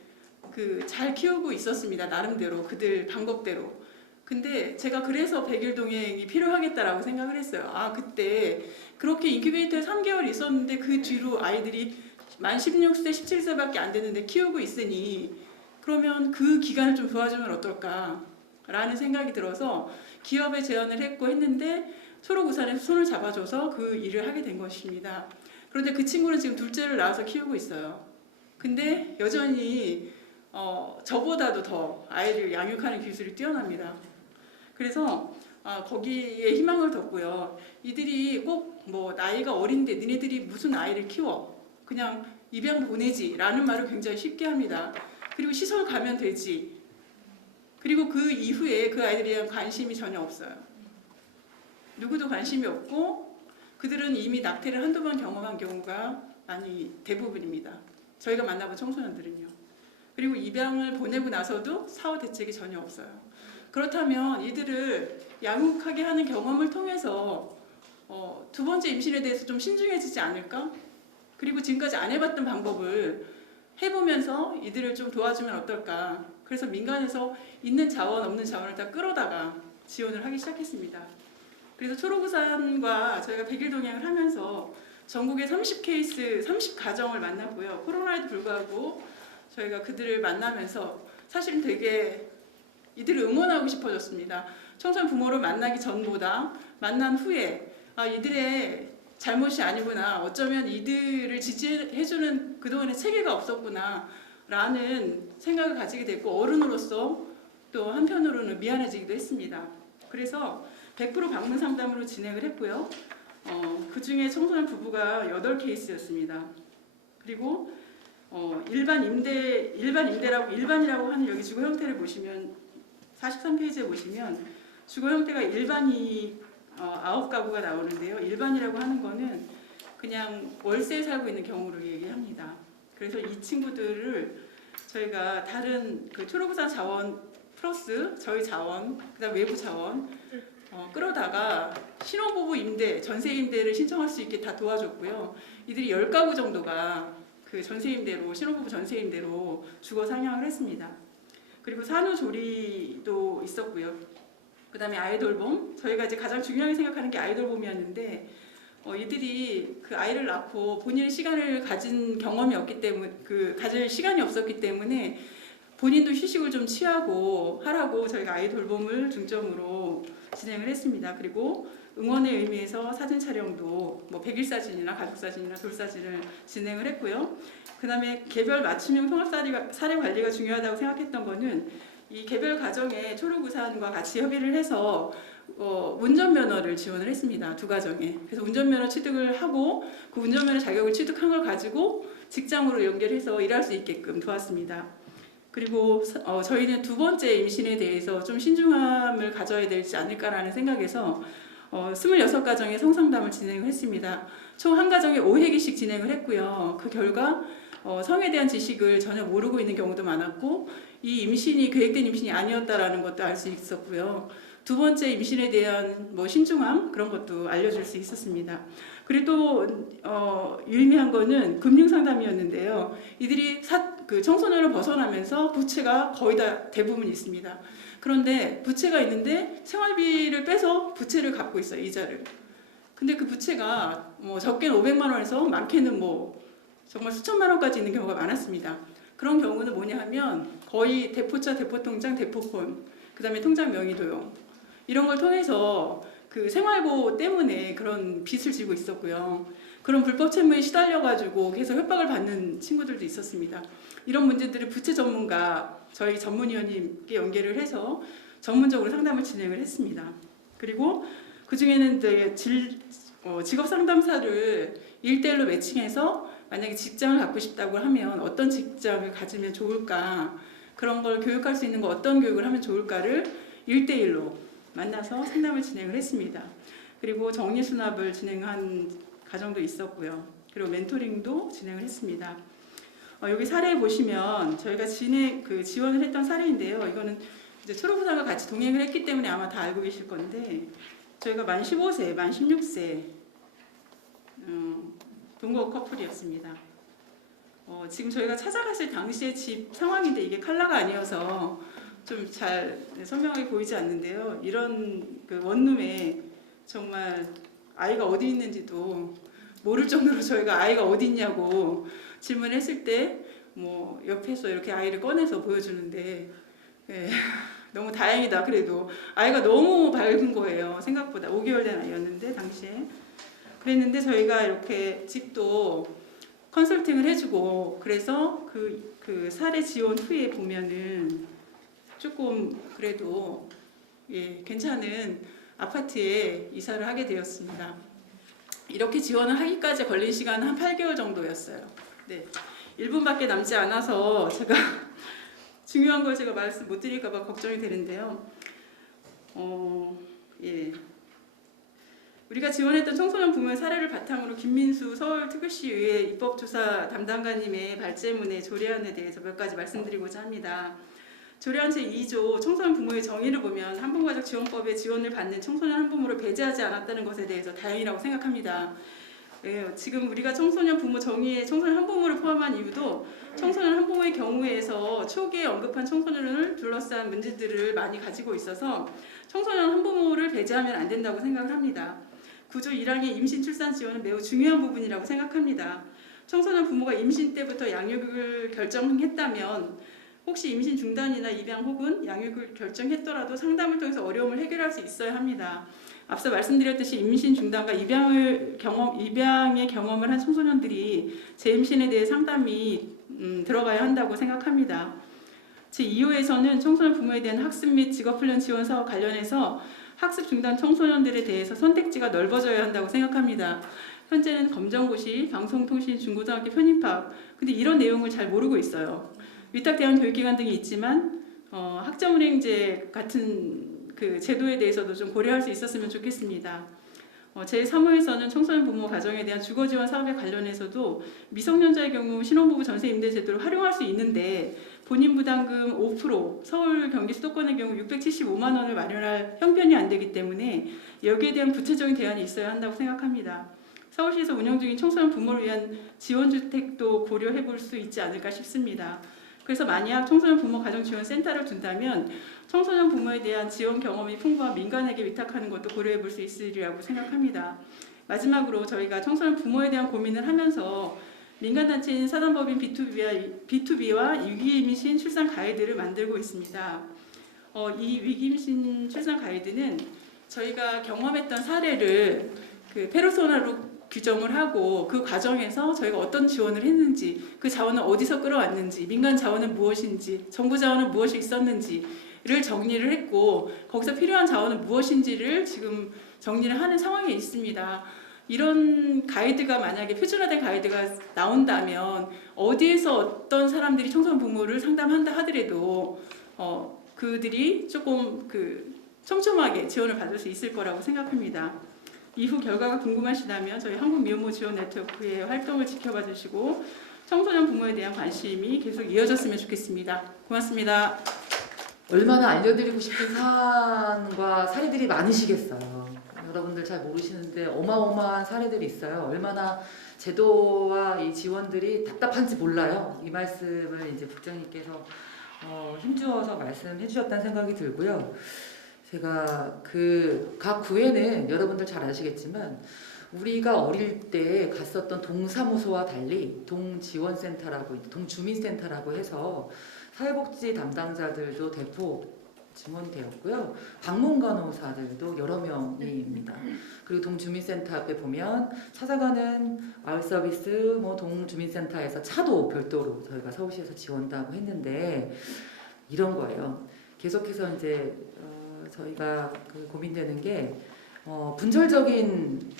잘 키우고 있었습니다. 나름대로 그들 방법대로. 근데 제가 그래서 100일 동행이 필요하겠다라고 생각을 했어요. 그때 그렇게 인큐베이터에 3개월 있었는데 그 뒤로 아이들이 만 16세, 17세밖에 안 됐는데 키우고 있으니 그러면 그 기간을 좀 도와주면 어떨까라는 생각이 들어서 기업에 제안을 했는데 초록우산에서 손을 잡아줘서 그 일을 하게 된 것입니다. 그런데 그 친구는 지금 둘째를 낳아서 키우고 있어요. 근데 여전히 저보다도 더 아이를 양육하는 기술이 뛰어납니다. 그래서 거기에 희망을 뒀고요. 이들이 꼭 나이가 어린데 니네들이 무슨 아이를 키워 그냥 입양 보내지 라는 말을 굉장히 쉽게 합니다. 그리고 시설 가면 되지. 그리고 그 이후에 그 아이들에 대한 관심이 전혀 없어요. 누구도 관심이 없고 그들은 이미 낙태를 한두 번 경험한 경우가 대부분입니다. 저희가 만나본 청소년들은요. 그리고 입양을 보내고 나서도 사후 대책이 전혀 없어요. 그렇다면 이들을 양육하게 하는 경험을 통해서 두 번째 임신에 대해서 좀 신중해지지 않을까? 그리고 지금까지 안 해봤던 방법을 해보면서 이들을 좀 도와주면 어떨까? 그래서 민간에서 있는 자원 없는 자원을 다 끌어다가 지원을 하기 시작했습니다. 그래서 초록우산과 저희가 100일 동행을 하면서 전국의 30케이스, 30가정을 만났고요. 코로나에도 불구하고 저희가 그들을 만나면서 사실은 되게 이들을 응원하고 싶어졌습니다. 청소년 부모를 만나기 전보다 만난 후에 이들의 잘못이 아니구나. 어쩌면 이들을 지지해주는 그동안의 체계가 없었구나. 라는 생각을 가지게 됐고 어른으로서 또 한편으로는 미안해지기도 했습니다. 그래서 100% 방문 상담으로 진행을 했고요. 그중에 청소년 부부가 8케이스였습니다. 그리고 일반이라고 하는 여기 주거 형태를 보시면 43페이지에 보시면 주거 형태가 일반이 9가구가 나오는데요. 일반이라고 하는 거는 그냥 월세에 살고 있는 경우를 얘기합니다. 그래서 이 친구들을 저희가 다른 그 초록우산 자원 플러스 저희 자원, 그다음 외부 자원 끌어다가 신혼부부 임대, 전세 임대를 신청할 수 있게 다 도와줬고요. 이들이 10가구 정도가 그 전세 임대로, 신혼부부 전세 임대로 주거 상향을 했습니다. 그리고 산후조리도 있었고요. 그다음에 아이돌봄, 저희가 이제 가장 중요하게 생각하는 게 아이돌봄이었는데 이들이 그 아이를 낳고 본인의 시간을 가진 경험이 없기 때문에 가질 시간이 없었기 때문에 본인도 휴식을 좀 취하고 하라고 저희가 아이돌봄을 중점으로 진행을 했습니다. 그리고 응원의 의미에서 사진 촬영도 100일 사진이나 가족 사진이나 돌사진을 진행을 했고요. 그다음에 개별 맞춤형 통합 사례 관리가 중요하다고 생각했던 거는 이 개별 가정에 초록우산과 같이 협의를 해서 운전면허를 지원을 했습니다. 2가정에. 그래서 운전면허 취득을 하고 그 운전면허 자격을 취득한 걸 가지고 직장으로 연결해서 일할 수 있게끔 도왔습니다. 그리고 저희는 2번째 임신에 대해서 좀 신중함을 가져야 되지 않을까라는 생각에서 26가정의 성상담을 진행을 했습니다. 총 1가정에 5회기씩 진행을 했고요. 그 결과 성에 대한 지식을 전혀 모르고 있는 경우도 많았고 이 임신이 계획된 임신이 아니었다라는 것도 알 수 있었고요. 2번째 임신에 대한 신중함 그런 것도 알려줄 수 있었습니다. 그리고 또 유의미한 거는 금융상담이었는데요. 이들이 청소년을 벗어나면서 부채가 거의 다 대부분 있습니다. 그런데 부채가 있는데 생활비를 빼서 부채를 갚고 있어요. 이자를. 근데 그 부채가 적게는 500만 원에서 많게는 정말 수천만 원까지 있는 경우가 많았습니다. 그런 경우는 뭐냐 하면 거의 대포차, 대포통장, 대포폰, 그 다음에 통장 명의도용 이런 걸 통해서 그 생활고 때문에 그런 빚을 지고 있었고요. 그런 불법 채무에 시달려가지고 계속 협박을 받는 친구들도 있었습니다. 이런 문제들을 부채 전문가, 저희 전문위원님께 연계를 해서 전문적으로 상담을 진행을 했습니다. 그리고 그 중에는 직업 상담사를 1대1로 매칭해서 만약에 직장을 갖고 싶다고 하면 어떤 직장을 가지면 좋을까, 그런 걸 교육할 수 있는 거 어떤 교육을 하면 좋을까를 1대1로 만나서 상담을 진행을 했습니다. 그리고 정리수납을 진행한 가정도 있었고요. 그리고 멘토링도 진행을 했습니다. 여기 사례 보시면 저희가 지원을 했던 사례인데요. 이거는 이제 초록우산과 같이 동행을 했기 때문에 아마 다 알고 계실 건데 저희가 만 15세, 만 16세 동거 커플이었습니다. 지금 저희가 찾아갔을 당시의 집 상황인데 이게 컬러가 아니어서 좀 잘 선명하게 보이지 않는데요. 이런 원룸에 정말 아이가 어디 있는지도 모를 정도로 저희가 아이가 어디 있냐고 질문했을 때 옆에서 이렇게 아이를 꺼내서 보여주는데 너무 다행이다. 그래도 아이가 너무 밝은 거예요. 생각보다 5개월 된 아이였는데 당시에 그랬는데 저희가 이렇게 집도 컨설팅을 해주고 그래서 그 사례 지원 후에 보면은 조금 그래도 괜찮은 아파트에 이사를 하게 되었습니다. 이렇게 지원을 하기까지 걸린 시간은 한 8개월 정도였어요. 네, 1분밖에 남지 않아서 제가 중요한 걸 제가 말씀 못 드릴까 봐 걱정이 되는데요. 우리가 지원했던 청소년 부모의 사례를 바탕으로 김민수 서울특별시의회 입법조사 담당관님의 발제문의 조례안에 대해서 몇 가지 말씀드리고자 합니다. 조례안 제2조 청소년 부모의 정의를 보면 한부모가족지원법에 지원을 받는 청소년 한부모를 배제하지 않았다는 것에 대해서 다행이라고 생각합니다. 지금 우리가 청소년 부모 정의에 청소년 한부모를 포함한 이유도 청소년 한부모의 경우에서 초기에 언급한 청소년을 둘러싼 문제들을 많이 가지고 있어서 청소년 한부모를 배제하면 안 된다고 생각을 합니다. 구조 1항의 임신 출산 지원은 매우 중요한 부분이라고 생각합니다. 청소년 부모가 임신 때부터 양육을 결정했다면 혹시 임신 중단이나 입양 혹은 양육을 결정했더라도 상담을 통해서 어려움을 해결할 수 있어야 합니다. 앞서 말씀드렸듯이 임신 중단과 입양의 경험을 한 청소년들이 재임신에 대해 상담이 들어가야 한다고 생각합니다. 제2호에서는 청소년 부모에 대한 학습 및 직업훈련 지원 사업 관련해서 학습 중단 청소년들에 대해서 선택지가 넓어져야 한다고 생각합니다. 현재는 검정고시, 방송통신, 중고등학교 편입학, 근데 이런 내용을 잘 모르고 있어요. 위탁대학 교육기관 등이 있지만 학점은행제 같은 그 제도에 대해서도 좀 고려할 수 있었으면 좋겠습니다. 제3호에서는 청소년 부모 가정에 대한 주거 지원 사업에 관련해서도 미성년자의 경우 신혼부부 전세 임대 제도를 활용할 수 있는데 본인 부담금 5%, 서울 경기 수도권의 경우 675만 원을 마련할 형편이 안 되기 때문에 여기에 대한 구체적인 대안이 있어야 한다고 생각합니다. 서울시에서 운영 중인 청소년 부모를 위한 지원주택도 고려해 볼 수 있지 않을까 싶습니다. 그래서 만약 청소년 부모 가정지원센터를 둔다면 청소년 부모에 대한 지원 경험이 풍부한 민간에게 위탁하는 것도 고려해 볼 수 있으리라고 생각합니다. 마지막으로 저희가 청소년 부모에 대한 고민을 하면서 민간단체인 사단법인 B2B와 위기임신 출산 가이드를 만들고 있습니다. 이 위기임신 출산 가이드는 저희가 경험했던 사례를 그 페르소나로 규정을 하고 그 과정에서 저희가 어떤 지원을 했는지, 그 자원은 어디서 끌어왔는지, 민간 자원은 무엇인지, 정부 자원은 무엇이 있었는지를 정리를 했고 거기서 필요한 자원은 무엇인지를 지금 정리를 하는 상황에 있습니다. 이런 가이드가 만약에 표준화된 가이드가 나온다면 어디에서 어떤 사람들이 청소년 부모를 상담한다 하더라도 그들이 조금 촘촘하게 지원을 받을 수 있을 거라고 생각합니다. 이후 결과가 궁금하시다면 저희 한국미혼모 지원 네트워크의 활동을 지켜봐 주시고 청소년 부모에 대한 관심이 계속 이어졌으면 좋겠습니다. 고맙습니다. 얼마나 알려드리고 싶은 사안과 사례들이 많으시겠어요. 여러분들 잘 모르시는데 어마어마한 사례들이 있어요. 얼마나 제도와 이 지원들이 답답한지 몰라요. 이 말씀을 이제 국장님께서 힘주어서 말씀해 주셨다는 생각이 들고요. 제가 각 구에는 여러분들 잘 아시겠지만 우리가 어릴 때 갔었던 동사무소와 달리 동지원센터라고, 동주민센터라고 해서 사회복지 담당자들도 대폭 증원되었고요. 방문간호사들도 여러 명입니다. 그리고 동주민센터 앞에 보면 찾아가는 마을 서비스, 동주민센터에서 차도 별도로 저희가 서울시에서 지원다고 했는데 이런 거예요. 계속해서 이제 저희가 고민되는 게 분절적인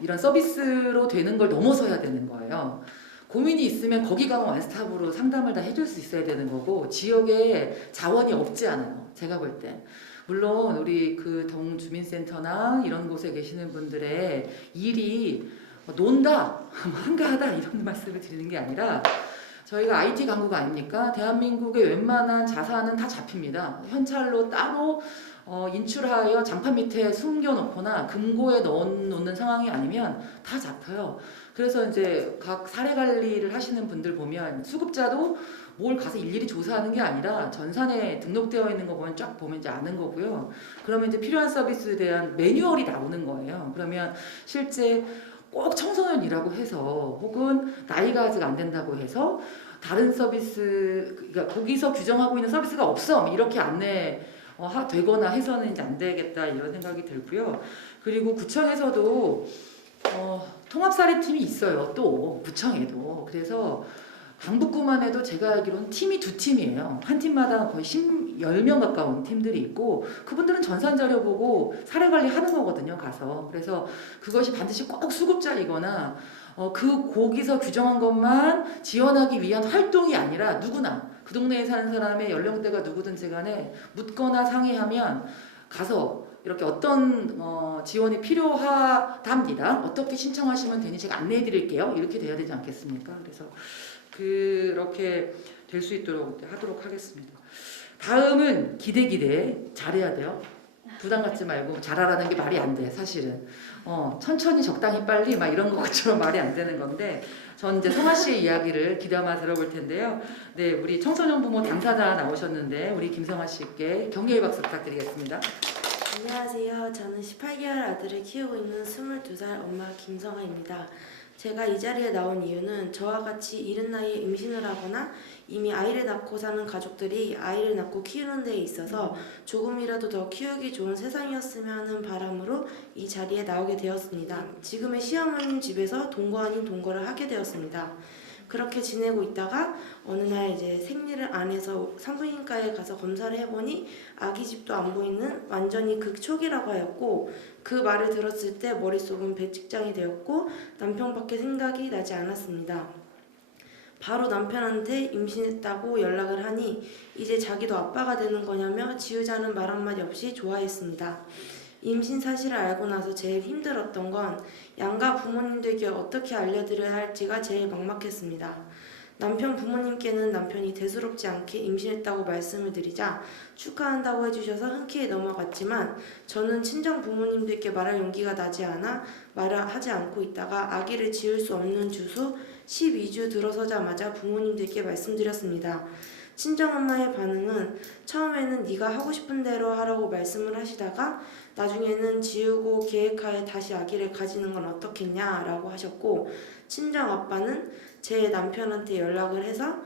이런 서비스로 되는 걸 넘어서야 되는 거예요. 고민이 있으면 거기 가면 원스톱으로 상담을 다 해줄 수 있어야 되는 거고 지역에 자원이 없지 않아요. 제가 볼 때. 물론 우리 동주민센터나 이런 곳에 계시는 분들의 일이 논다, 한가하다 이런 말씀을 드리는 게 아니라 저희가 IT 강국 아닙니까? 대한민국의 웬만한 자산은 다 잡힙니다. 현찰로 따로 인출하여 장판 밑에 숨겨놓거나 금고에 넣어놓는 상황이 아니면 다 잡혀요. 그래서 이제 각 사례 관리를 하시는 분들 보면 수급자도 뭘 가서 일일이 조사하는 게 아니라 전산에 등록되어 있는 거 보면 쫙 보면 이제 아는 거고요. 그러면 이제 필요한 서비스에 대한 매뉴얼이 나오는 거예요. 그러면 실제 꼭 청소년이라고 해서 혹은 나이가 아직 안 된다고 해서 다른 서비스, 그러니까 거기서 규정하고 있는 서비스가 없어 이렇게 안내 되거나 해서는 이제 안 되겠다 이런 생각이 들고요. 그리고 구청에서도 통합사례팀이 있어요. 또 구청에도. 그래서 강북구만 해도 제가 알기로는 팀이 2팀이에요. 한 팀마다 거의 10명 가까운 팀들이 있고 그분들은 전산 자료 보고 사례 관리하는 거거든요. 가서. 그래서 그것이 반드시 꼭 수급자이거나 거기서 규정한 것만 지원하기 위한 활동이 아니라 누구나 그 동네에 사는 사람의 연령대가 누구든지 간에 묻거나 상의하면 가서 이렇게 어떤 지원이 필요하답니다. 어떻게 신청하시면 되니 제가 안내해 드릴게요. 이렇게 돼야 되지 않겠습니까? 그래서 그렇게 될 수 있도록 하도록 하겠습니다. 다음은 기대 잘해야 돼요. 부담 갖지 말고 잘하라는 게 말이 안 돼. 사실은 천천히 적당히 빨리 막 이런 것처럼 말이 안 되는 건데 전 이제 성아 씨의 이야기를 기대하며 들어볼 텐데요. 네, 우리 청소년 부모 당사자 나오셨는데 우리 김성아 씨께 격려의 박수 부탁드리겠습니다. 안녕하세요. 저는 18개월 아들을 키우고 있는 22살 엄마 김성아입니다. 제가 이 자리에 나온 이유는 저와 같이 이른 나이에 임신을 하거나 이미 아이를 낳고 사는 가족들이 아이를 낳고 키우는 데 있어서 조금이라도 더 키우기 좋은 세상이었으면 하는 바람으로 이 자리에 나오게 되었습니다. 지금의 시어머님 집에서 동거 아닌 동거를 하게 되었습니다. 그렇게 지내고 있다가 어느 날 이제 생리를 안 해서 산부인과에 가서 검사를 해보니 아기 집도 안 보이는 완전히 극초기라고 하였고, 그 말을 들었을 때 머릿속은 배직장이 되었고 남편밖에 생각이 나지 않았습니다. 바로 남편한테 임신했다고 연락을 하니 이제 자기도 아빠가 되는 거냐며 지우자는 말 한마디 없이 좋아했습니다. 임신 사실을 알고 나서 제일 힘들었던 건 양가 부모님들께 어떻게 알려드려야 할지가 제일 막막했습니다. 남편 부모님께는 남편이 대수롭지 않게 임신했다고 말씀을 드리자 축하한다고 해주셔서 흔쾌히 넘어갔지만, 저는 친정 부모님들께 말할 용기가 나지 않아 말을 하지 않고 있다가 아기를 지을 수 없는 주소 12주 들어서자마자 부모님들께 말씀드렸습니다. 친정엄마의 반응은 처음에는 네가 하고 싶은 대로 하라고 말씀을 하시다가 나중에는 지우고 계획하에 다시 아기를 가지는 건 어떻겠냐라고 하셨고, 친정아빠는 제 남편한테 연락을 해서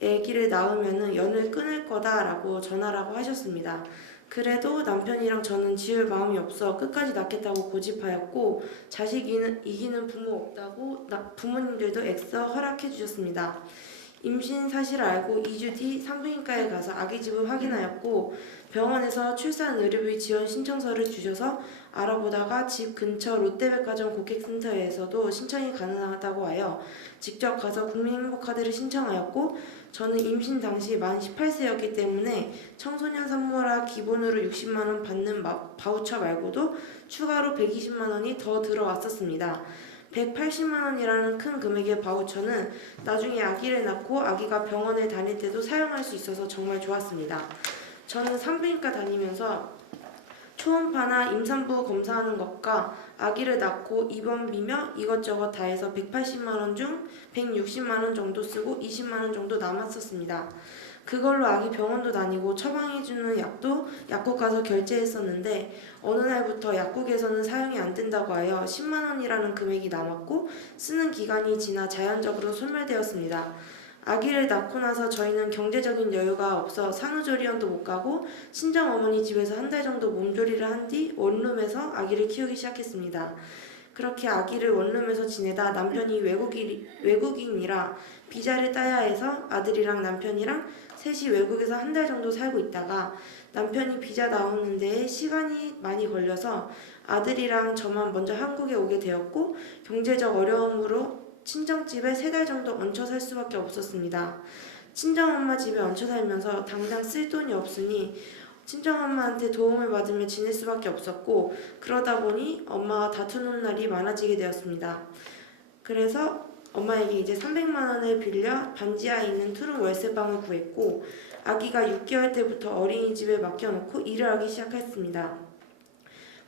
아기를 낳으면은 연을 끊을 거다라고 전하라고 하셨습니다. 그래도 남편이랑 저는 지울 마음이 없어 끝까지 낳겠다고 고집하였고, 자식 이기는 부모 없다고 부모님들도 애써 허락해 주셨습니다. 임신 사실을 알고 2주 뒤 산부인과에 가서 아기 집을 확인하였고, 병원에서 출산 의료비 지원 신청서를 주셔서 알아보다가 집 근처 롯데백화점 고객센터에서도 신청이 가능하다고 하여 직접 가서 국민행복카드를 신청하였고, 저는 임신 당시 만 18세였기 때문에 청소년 산모라 기본으로 60만 원 받는 바우처 말고도 추가로 120만 원이 더 들어왔었습니다. 180만 원이라는 큰 금액의 바우처는 나중에 아기를 낳고 아기가 병원에 다닐 때도 사용할 수 있어서 정말 좋았습니다. 저는 산부인과 다니면서 초음파나 임산부 검사하는 것과 아기를 낳고 입원비며 이것저것 다 해서 180만 원 중 160만 원 정도 쓰고 20만 원 정도 남았었습니다. 그걸로 아기 병원도 다니고 처방해주는 약도 약국 가서 결제했었는데 어느 날부터 약국에서는 사용이 안 된다고 하여 10만 원이라는 금액이 남았고, 쓰는 기간이 지나 자연적으로 소멸되었습니다. 아기를 낳고 나서 저희는 경제적인 여유가 없어 산후조리원도 못 가고 친정어머니 집에서 한 달 정도 몸조리를 한 뒤 원룸에서 아기를 키우기 시작했습니다. 그렇게 아기를 원룸에서 지내다 남편이 외국인이라 비자를 따야 해서 아들이랑 남편이랑 셋이 외국에서 한 달 정도 살고 있다가 남편이 비자 나오는 데에 시간이 많이 걸려서 아들이랑 저만 먼저 한국에 오게 되었고, 경제적 어려움으로 친정집에 3달 정도 얹혀 살 수밖에 없었습니다. 친정엄마 집에 얹혀 살면서 당장 쓸 돈이 없으니 친정엄마한테 도움을 받으며 지낼 수밖에 없었고, 그러다 보니 엄마와 다투는 날이 많아지게 되었습니다. 그래서 엄마에게 이제 300만 원을 빌려 반지하에 있는 투룸 월세방을 구했고, 아기가 6개월 때부터 어린이집에 맡겨놓고 일을 하기 시작했습니다.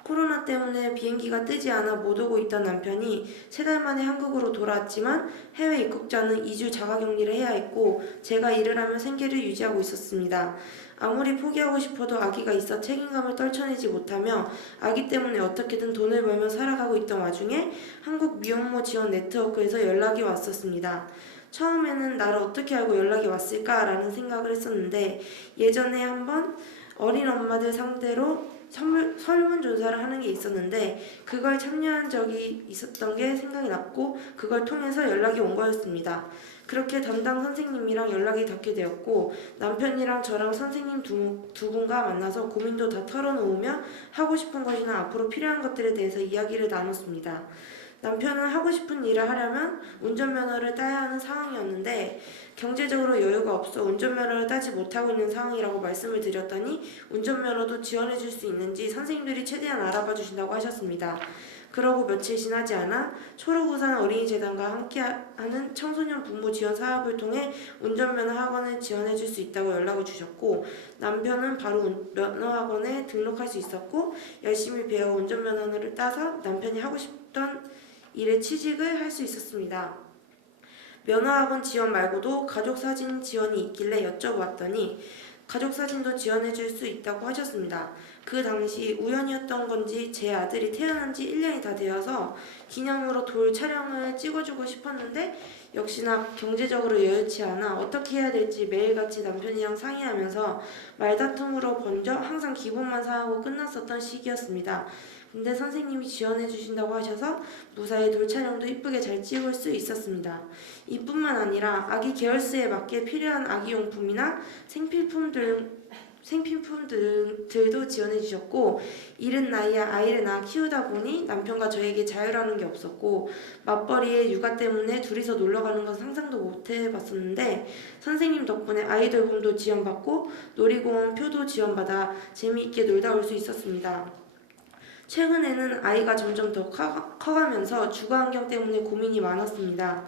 코로나 때문에 비행기가 뜨지 않아 못 오고 있던 남편이 3달 만에 한국으로 돌아왔지만 해외 입국자는 2주 자가격리를 해야 했고, 제가 일을 하며 생계를 유지하고 있었습니다. 아무리 포기하고 싶어도 아기가 있어 책임감을 떨쳐내지 못하며 아기 때문에 어떻게든 돈을 벌며 살아가고 있던 와중에 한국 미혼모 지원 네트워크에서 연락이 왔었습니다. 처음에는 나를 어떻게 알고 연락이 왔을까라는 생각을 했었는데, 예전에 한번 어린 엄마들 상대로 설문조사를 하는 게 있었는데 그걸 참여한 적이 있었던 게 생각이 났고, 그걸 통해서 연락이 온 거였습니다. 그렇게 담당 선생님이랑 연락이 닿게 되었고, 남편이랑 저랑 선생님 두 분과 만나서 고민도 다 털어놓으며 하고 싶은 것이나 앞으로 필요한 것들에 대해서 이야기를 나눴습니다. 남편은 하고 싶은 일을 하려면 운전면허를 따야 하는 상황이었는데 경제적으로 여유가 없어 운전면허를 따지 못하고 있는 상황이라고 말씀을 드렸더니 운전면허도 지원해 줄 수 있는지 선생님들이 최대한 알아봐 주신다고 하셨습니다. 그러고 며칠 지나지 않아 초록우산 어린이재단과 함께하는 청소년 부모 지원 사업을 통해 운전면허 학원을 지원해 줄 수 있다고 연락을 주셨고, 남편은 바로 면허학원에 등록할 수 있었고 열심히 배워 운전면허를 따서 남편이 하고 싶던 일에 취직을 할 수 있었습니다. 면허학원 지원 말고도 가족사진 지원이 있길래 여쭤보았더니 가족 사진도 지원해줄 수 있다고 하셨습니다. 그 당시 우연이었던 건지 제 아들이 태어난 지 1년이 다 되어서 기념으로 돌 촬영을 찍어주고 싶었는데 역시나 경제적으로 여유치 않아 어떻게 해야 될지 매일같이 남편이랑 상의하면서 말다툼으로 번져 항상 기본만 사하고 끝났었던 시기였습니다. 근데 선생님이 지원해 주신다고 하셔서 무사히 돌 촬영도 이쁘게 잘 찍을 수 있었습니다. 이뿐만 아니라 아기 계열수에 맞게 필요한 아기용품이나 생필품들도 지원해 주셨고 이른 나이에 아이를 낳아 키우다 보니 남편과 저에게 자유라는 게 없었고 맞벌이에 육아 때문에 둘이서 놀러가는 건 상상도 못 해봤었는데 선생님 덕분에 아이돌봄도 지원받고 놀이공원 표도 지원받아 재미있게 놀다 올 수 있었습니다. 최근에는 아이가 점점 더 커가면서 주거환경 때문에 고민이 많았습니다.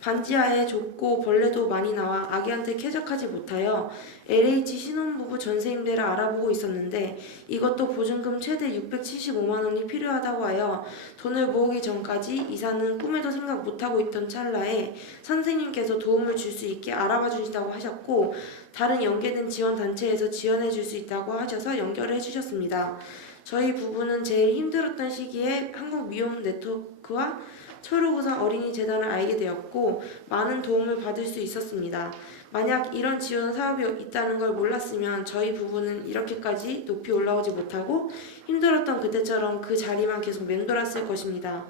반지하에 좁고 벌레도 많이 나와 아기한테 쾌적하지 못하여 LH 신혼부부 전세임대를 알아보고 있었는데 이것도 보증금 최대 675만 원이 필요하다고 하여 돈을 모으기 전까지 이사는 꿈에도 생각 못하고 있던 찰나에 선생님께서 도움을 줄 수 있게 알아봐 주신다고 하셨고 다른 연계된 지원단체에서 지원해 줄 수 있다고 하셔서 연결을 해주셨습니다. 저희 부부는 제일 힘들었던 시기에 한국미혼네트워크와 초록우산 어린이재단을 알게 되었고 많은 도움을 받을 수 있었습니다. 만약 이런 지원 사업이 있다는 걸 몰랐으면 저희 부부는 이렇게까지 높이 올라오지 못하고 힘들었던 그때처럼 그 자리만 계속 맴돌았을 것입니다.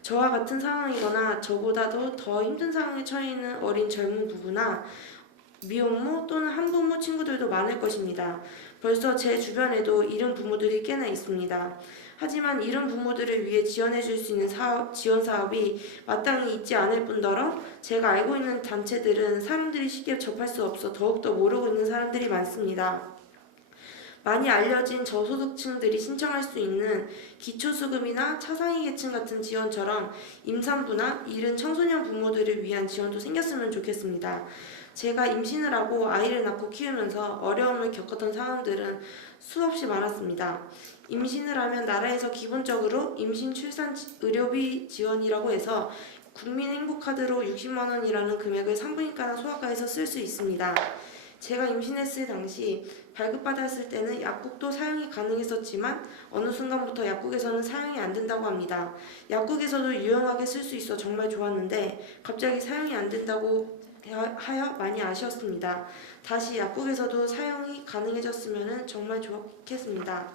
저와 같은 상황이거나 저보다도 더 힘든 상황에 처해 있는 어린 젊은 부부나 미혼모 또는 한부모 친구들도 많을 것입니다. 벌써 제 주변에도 이런 부모들이 꽤나 있습니다. 하지만 이런 부모들을 위해 지원해 줄 수 있는 지원 사업이 마땅히 있지 않을 뿐더러 제가 알고 있는 단체들은 사람들이 쉽게 접할 수 없어 더욱더 모르고 있는 사람들이 많습니다. 많이 알려진 저소득층들이 신청할 수 있는 기초수급이나 차상위 계층 같은 지원처럼 임산부나 이른 청소년 부모들을 위한 지원도 생겼으면 좋겠습니다. 제가 임신을 하고 아이를 낳고 키우면서 어려움을 겪었던 상황들은 수없이 많았습니다. 임신을 하면 나라에서 기본적으로 임신 출산 의료비 지원이라고 해서 국민행복카드로 60만 원이라는 금액을 산부인과나 소아과에서 쓸 수 있습니다. 제가 임신했을 당시 발급받았을 때는 약국도 사용이 가능했었지만 어느 순간부터 약국에서는 사용이 안 된다고 합니다. 약국에서도 유용하게 쓸 수 있어 정말 좋았는데 갑자기 사용이 안 된다고 하여 많이 아쉬웠습니다. 다시 약국에서도 사용이 가능해졌으면 정말 좋겠습니다.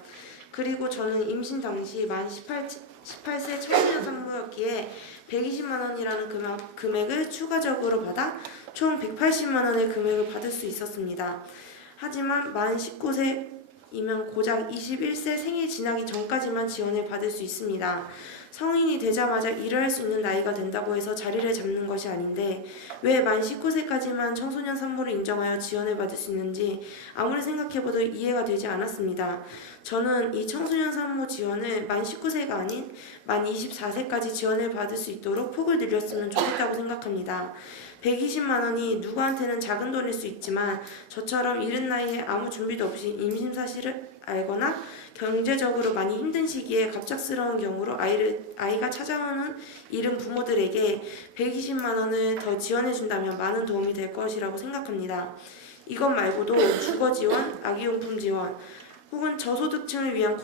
그리고 저는 임신 당시 만 18세 청소년 산모였기에 120만 원이라는 금액을 추가적으로 받아 총 180만 원의 금액을 받을 수 있었습니다. 하지만 만 19세이면 고작 21세 생일 지나기 전까지만 지원을 받을 수 있습니다. 성인이 되자마자 일을 할 수 있는 나이가 된다고 해서 자리를 잡는 것이 아닌데 왜 만 19세까지만 청소년 산모를 인정하여 지원을 받을 수 있는지 아무리 생각해봐도 이해가 되지 않았습니다. 저는 이 청소년 산모 지원을 만 19세가 아닌 만 24세까지 지원을 받을 수 있도록 폭을 늘렸으면 좋겠다고 생각합니다. 120만 원이 누구한테는 작은 돈일 수 있지만 저처럼 이른 나이에 아무 준비도 없이 임신 사실을 알거나 경제적으로 많이 힘든 시기에 갑작스러운 경우로 아이가 찾아오는 이른 부모들에게 120만 원을 더 지원해준다면 많은 도움이 될 것이라고 생각합니다. 이것 말고도 주거 지원, 아기용품 지원, 혹은 저소득층을 위한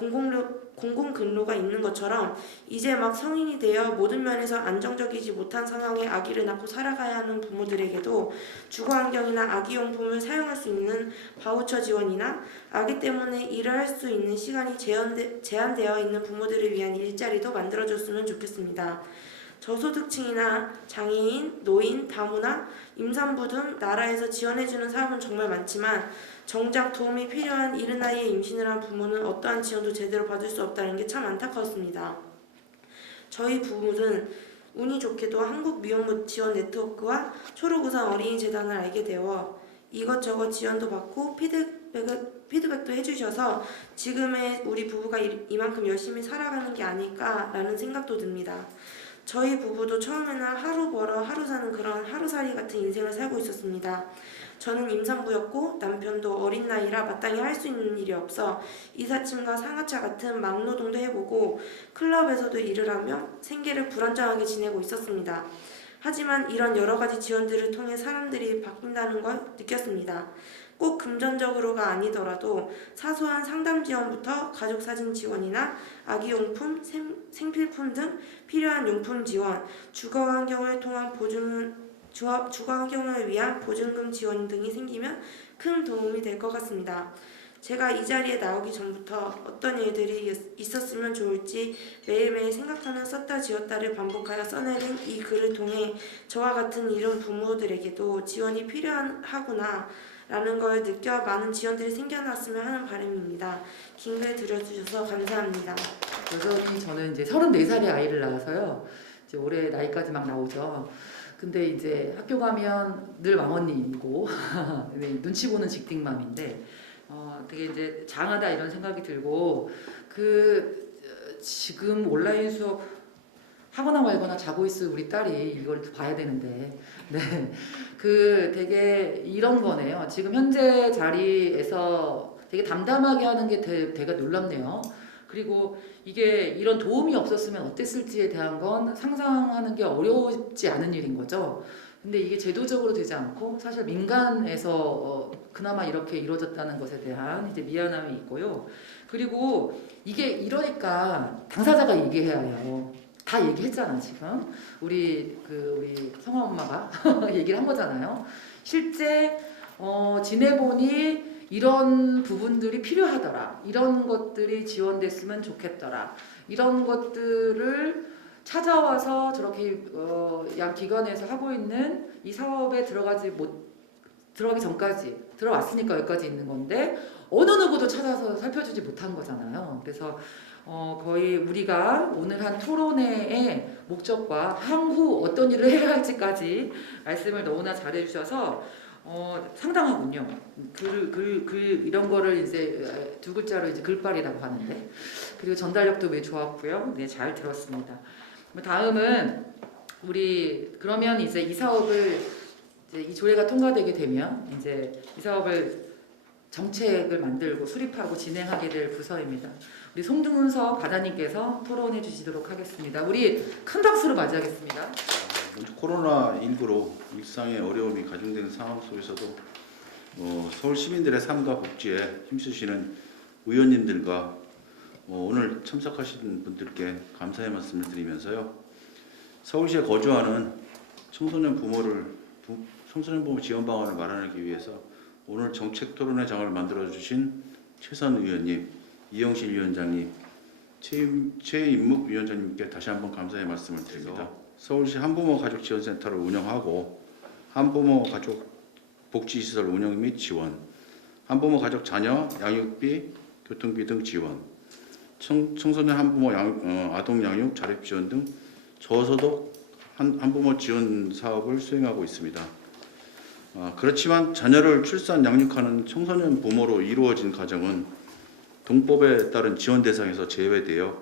공공근로가 있는 것처럼 이제 막 성인이 되어 모든 면에서 안정적이지 못한 상황에 아기를 낳고 살아가야 하는 부모들에게도 주거환경이나 아기용품을 사용할 수 있는 바우처 지원이나 아기 때문에 일을 할 수 있는 시간이 제한되어 있는 부모들을 위한 일자리도 만들어줬으면 좋겠습니다. 저소득층이나 장애인, 노인, 다문화, 임산부 등 나라에서 지원해주는 사업은 정말 많지만 정작 도움이 필요한 이른 나이에 임신을 한 부모는 어떠한 지원도 제대로 받을 수 없다는 게 참 안타깝습니다. 저희 부부는 운이 좋게도 한국미혼모 지원 네트워크와 초록우산 어린이재단을 알게 되어 이것저것 지원도 받고 피드백도 해주셔서 지금의 우리 부부가 이만큼 열심히 살아가는 게 아닐까라는 생각도 듭니다. 저희 부부도 처음에는 하루 벌어 하루 사는 그런 하루살이 같은 인생을 살고 있었습니다. 저는 임산부였고 남편도 어린 나이라 마땅히 할 수 있는 일이 없어 이삿짐과 상하차 같은 막노동도 해보고 클럽에서도 일을 하며 생계를 불안정하게 지내고 있었습니다. 하지만 이런 여러 가지 지원들을 통해 사람들이 바뀐다는 걸 느꼈습니다. 꼭 금전적으로가 아니더라도 사소한 상담 지원부터 가족사진 지원이나 아기용품, 생필품 등 필요한 용품 지원, 주거 환경을 위한 보증금 지원 등이 생기면 큰 도움이 될 것 같습니다. 제가 이 자리에 나오기 전부터 어떤 일들이 있었으면 좋을지 매일매일 생각하며 썼다 지웠다를 반복하여 써내는 이 글을 통해 저와 같은 이른 부모들에게도 지원이 필요하구나 라는 걸 느껴 많은 지원들이 생겨났으면 하는 바람입니다. 긴 글 들어주셔서 감사합니다. 여전히 저는 이제 34살의 아이를 낳아서요. 이제 올해 나이까지 막 나오죠. 근데 이제 학교 가면 늘 왕언니이고 눈치 보는 직딩맘인데 되게 이제 장하다 이런 생각이 들고 지금 온라인 수업 하거나 말거나 자고 있을 우리 딸이 이걸 봐야 되는데 되게 이런 거네요. 지금 현재 자리에서 되게 담담하게 하는 게 되게 놀랍네요. 그리고 이게 이런 도움이 없었으면 어땠을지에 대한 건 상상하는 게 어렵지 않은 일인 거죠. 근데 이게 제도적으로 되지 않고 사실 민간에서 그나마 이렇게 이루어졌다는 것에 대한 이제 미안함이 있고요. 그리고 이게 이러니까 당사자가 얘기해야 해요. 다 얘기했잖아 지금. 우리 성화 엄마가 얘기를 한 거잖아요. 실제 지내보니 이런 부분들이 필요하더라. 이런 것들이 지원됐으면 좋겠더라. 이런 것들을 찾아와서 저렇게 양 기관에서 하고 있는 이 사업에 들어가기 전까지 들어왔으니까 여기까지 있는 건데 어느 누구도 찾아서 살펴주지 못한 거잖아요. 그래서 거의 우리가 오늘 한 토론회의 목적과 향후 어떤 일을 해야 할지까지 말씀을 너무나 잘해주셔서 상당하군요. 이런 거를 이제 두 글자로 이제 글빨이라고 하는데 그리고 전달력도 매우 좋았고요. 네, 잘 들었습니다. 다음은 그러면 이제 이 사업을 이제 이 조례가 통과되게 되면 이제 이 사업을 정책을 만들고 수립하고 진행하게 될 부서입니다. 우리 송중석 과장님께서 토론해 주시도록 하겠습니다. 우리 큰 박수로 맞이하겠습니다. 먼저 코로나19로 일상의 어려움이 가중되는 상황 속에서도 서울 시민들의 삶과 복지에 힘쓰시는 의원님들과 오늘 참석하신 분들께 감사의 말씀을 드리면서요. 서울시에 거주하는 청소년 부모 지원 방안을 마련하기 위해서 오늘 정책 토론회 장을 만들어 주신 최선 의원님, 이영실 위원장님, 최인묵 위원장님께 다시 한번 감사의 말씀을 드립니다. 서울시 한부모 가족 지원센터를 운영하고 한부모 가족 복지시설 운영 및 지원, 한부모 가족 자녀 양육비, 교통비 등 지원, 청소년 한부모 아동 양육 자립 지원 등 저소득 한부모 지원 사업을 수행하고 있습니다. 그렇지만 자녀를 출산 양육하는 청소년 부모로 이루어진 가정은 동법에 따른 지원 대상에서 제외되어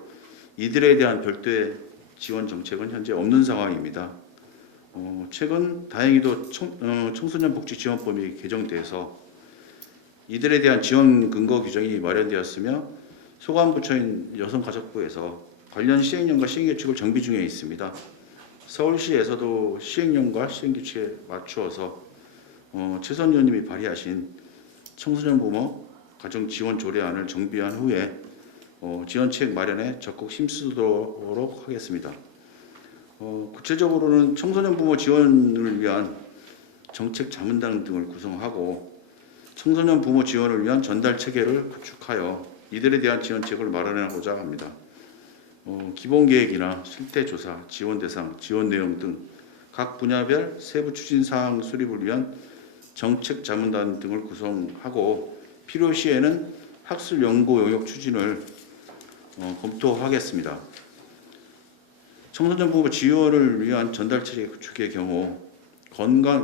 이들에 대한 별도의 지원 정책은 현재 없는 상황입니다. 최근 다행히도 청소년 복지 지원법이 개정돼서 이들에 대한 지원 근거 규정이 마련되었으며 소관부처인 여성가족부에서 관련 시행령과 시행규칙을 정비 중에 있습니다. 서울시에서도 시행령과 시행규칙에 맞추어서 최선 의원님이 발의하신 청소년 부모 가정 지원 조례안을 정비한 후에 지원책 마련에 적극 힘쓰도록 하겠습니다. 구체적으로는 청소년 부모 지원을 위한 정책 자문단 등을 구성하고 청소년 부모 지원을 위한 전달 체계를 구축하여 이들에 대한 지원책을 마련하고자 합니다. 기본 계획이나 실태 조사, 지원 대상, 지원 내용 등 각 분야별 세부 추진 사항 수립을 위한 정책 자문단 등을 구성하고 필요시에는 학술 연구 용역 추진을 검토하겠습니다. 청소년 부모 지원을 위한 전달 체계 구축의 경우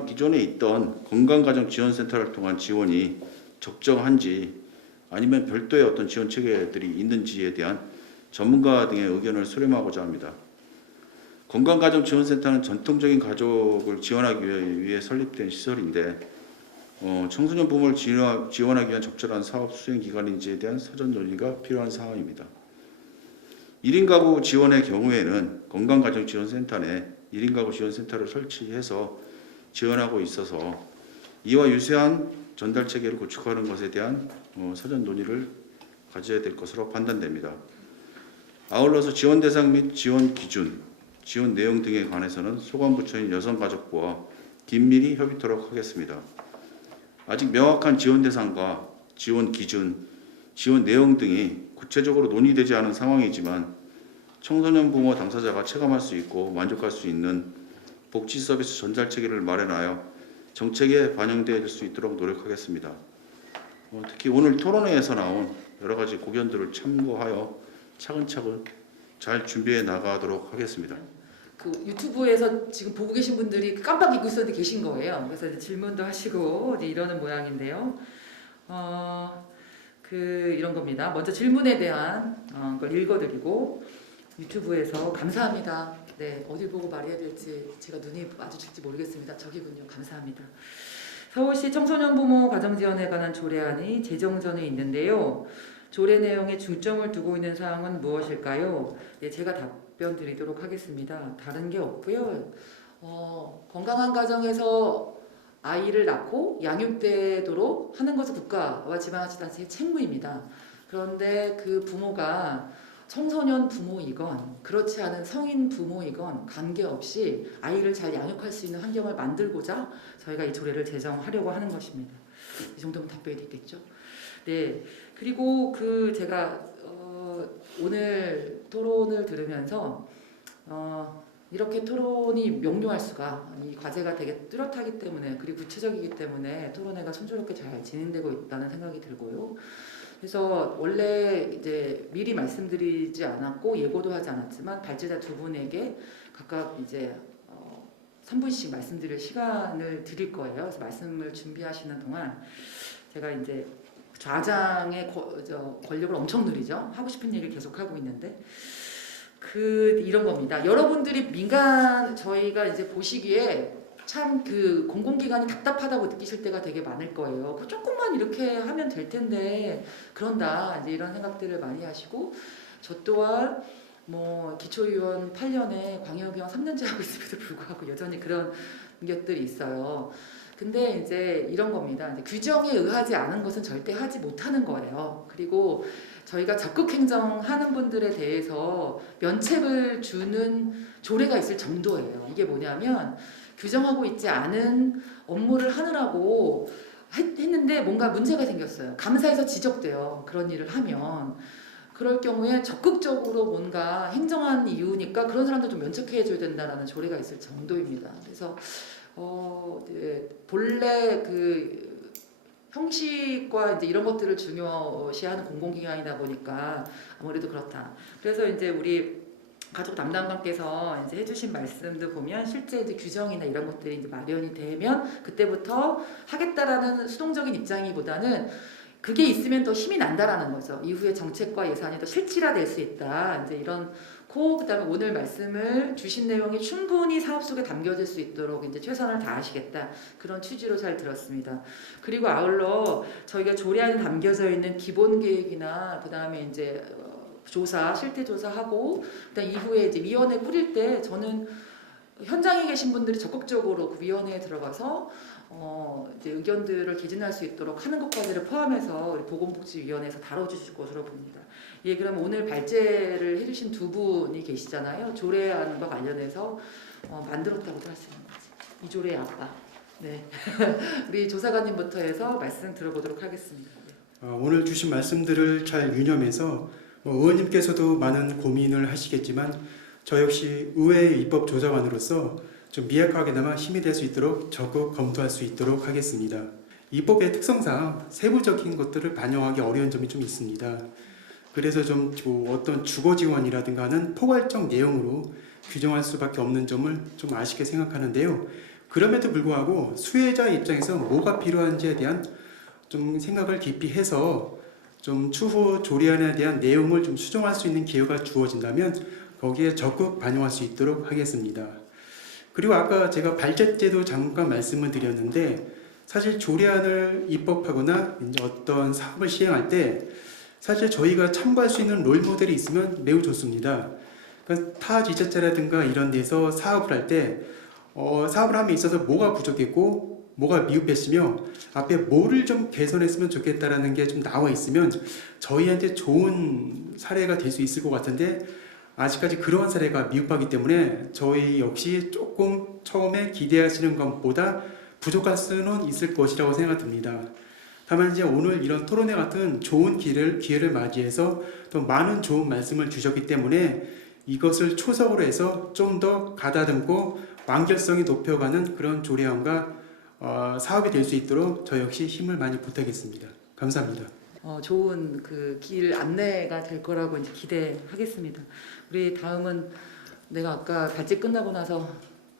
기존에 있던 건강가정지원센터를 통한 지원이 적정한지 아니면 별도의 어떤 지원 체계들이 있는지에 대한 전문가 등의 의견을 수렴하고자 합니다. 건강가정지원센터는 전통적인 가족을 지원하기 위해 설립된 시설인데 청소년 부모를 지원하기 위한 적절한 사업 수행 기관인지에 대한 사전 논의가 필요한 상황입니다. 1인 가구 지원의 경우에는 건강가정지원센터 내 1인 가구 지원센터를 설치해서 지원하고 있어서 이와 유사한 전달 체계를 구축하는 것에 대한 사전 논의를 가져야 될 것으로 판단됩니다. 아울러서 지원 대상 및 지원 기준, 지원 내용 등에 관해서는 소관부처인 여성가족부와 긴밀히 협의토록 하겠습니다. 아직 명확한 지원 대상과 지원 기준, 지원 내용 등이 구체적으로 논의되지 않은 상황이지만 청소년 부모 당사자가 체감할 수 있고 만족할 수 있는 복지 서비스 전달 체계를 마련하여 정책에 반영될 수 있도록 노력하겠습니다. 특히 오늘 토론회에서 나온 여러 가지 고견들을 참고하여 차근차근 잘 준비해 나가도록 하겠습니다. 그 유튜브에서 지금 보고 계신 분들이 깜빡 잊고 있었는데 계신 거예요. 그래서 이제 질문도 하시고 이제 이러는 모양인데요. 이런 겁니다. 먼저 질문에 대한 걸 읽어드리고 유튜브에서 감사합니다. 네, 어딜 보고 말해야 될지 제가 눈이 마주칠지 모르겠습니다. 저기군요. 감사합니다. 서울시 청소년 부모 가정지원에 관한 조례안이 제정전에 있는데요. 조례 내용에 중점을 두고 있는 사항은 무엇일까요? 네, 제가 답변 드리도록 하겠습니다. 다른 게 없고요. 건강한 가정에서 아이를 낳고 양육되도록 하는 것은 국가와 지방자치단체의 책무입니다. 그런데 그 부모가 청소년 부모이건 그렇지 않은 성인 부모이건 관계없이 아이를 잘 양육할 수 있는 환경을 만들고자 저희가 이 조례를 제정하려고 하는 것입니다. 이 정도면 답변이 됐겠죠? 네. 그리고 제가 오늘 토론을 들으면서 이렇게 토론이 명료할 수가, 이 과제가 되게 뚜렷하기 때문에 그리고 구체적이기 때문에 토론회가 순조롭게 잘 진행되고 있다는 생각이 들고요. 그래서 원래 이제 미리 말씀드리지 않았고 예고도 하지 않았지만 발제자 두 분에게 각각 이제 3분씩 말씀드릴 시간을 드릴 거예요. 그래서 말씀을 준비하시는 동안 제가 이제 좌장의 권력을 엄청 누리죠. 하고 싶은 얘기를 계속 하고 있는데 이런 겁니다. 여러분들이 저희가 이제 보시기에 참 공공기관이 답답하다고 느끼실 때가 되게 많을 거예요. 조금만 이렇게 하면 될 텐데 그런다 이제 이런 생각들을 많이 하시고 저 또한 기초의원 8년에 광역의원 3년째 하고 있음에도 불구하고 여전히 그런 것들이 있어요. 근데 이제 이런 겁니다. 이제 규정에 의하지 않은 것은 절대 하지 못하는 거예요. 그리고 저희가 적극 행정하는 분들에 대해서 면책을 주는 조례가 있을 정도예요. 이게 뭐냐면 규정하고 있지 않은 업무를 하느라고 했는데 뭔가 문제가 생겼어요. 감사에서 지적돼요. 그런 일을 하면. 그럴 경우에 적극적으로 뭔가 행정한 이유니까 그런 사람들 좀 면책해 줘야 된다라는 조례가 있을 정도입니다. 그래서 본래 형식과 이제 이런 것들을 중요시하는 공공기관이다 보니까 아무래도 그렇다. 그래서 이제 우리 가족 담당관께서 이제 해주신 말씀도 보면 실제 이제 규정이나 이런 것들이 이제 마련이 되면 그때부터 하겠다라는 수동적인 입장이보다는 그게 있으면 더 힘이 난다라는 거죠. 이후에 정책과 예산이 더 실질화될 수 있다. 이제 이런 그다음에 오늘 말씀을 주신 내용이 충분히 사업 속에 담겨질 수 있도록 이제 최선을 다하시겠다. 그런 취지로 잘 들었습니다. 그리고 아울러 저희가 조례안에 담겨져 있는 기본 계획이나 그다음에 이제 실태 조사하고 그다음 이후에 이제 위원회 꾸릴 때 저는 현장에 계신 분들이 적극적으로 그 위원회에 들어가서 이제 의견들을 개진할 수 있도록 하는 것까지를 포함해서 우리 보건복지위원회에서 다뤄주실 것으로 봅니다. 예, 그럼 오늘 발제를 해주신 두 분이 계시잖아요. 조례안과 관련해서 만들었다고 들었습니다. 이 조례의 아빠. 네, 우리 조사관님부터 해서 말씀 들어보도록 하겠습니다. 오늘 주신 말씀들을 잘 유념해서 의원님께서도 많은 고민을 하시겠지만 저 역시 의회 입법조사관으로서 좀 미약하게나마 힘이 될 수 있도록 적극 검토할 수 있도록 하겠습니다. 입법의 특성상 세부적인 것들을 반영하기 어려운 점이 좀 있습니다. 그래서 좀 어떤 주거 지원이라든가 하는 포괄적 내용으로 규정할 수밖에 없는 점을 좀 아쉽게 생각하는데요. 그럼에도 불구하고 수혜자 입장에서 뭐가 필요한지에 대한 좀 생각을 깊이 해서 좀 추후 조례안에 대한 내용을 좀 수정할 수 있는 기회가 주어진다면 거기에 적극 반영할 수 있도록 하겠습니다. 그리고 아까 제가 발제제도 잠깐 말씀을 드렸는데 사실 조례안을 입법하거나 이제 어떤 사업을 시행할 때 사실 저희가 참고할 수 있는 롤모델이 있으면 매우 좋습니다. 그러니까 타 지자체라든가 이런 데서 사업을 할 때 사업을 함에 있어서 뭐가 부족했고 뭐가 미흡했으며 앞에 뭐를 좀 개선했으면 좋겠다라는 게 좀 나와 있으면 저희한테 좋은 사례가 될 수 있을 것 같은데 아직까지 그러한 사례가 미흡하기 때문에 저희 역시 조금 처음에 기대하시는 것보다 부족할 수는 있을 것이라고 생각됩니다. 다만 이제 오늘 이런 토론회 같은 좋은 기회를 맞이해서 또 많은 좋은 말씀을 주셨기 때문에 이것을 초석으로 해서 좀 더 가다듬고 완결성이 높여가는 그런 조례안과 사업이 될 수 있도록 저 역시 힘을 많이 보태겠습니다. 감사합니다. 좋은 그 길 안내가 될 거라고 이제 기대하겠습니다. 우리 다음은 내가 아까 발제 끝나고 나서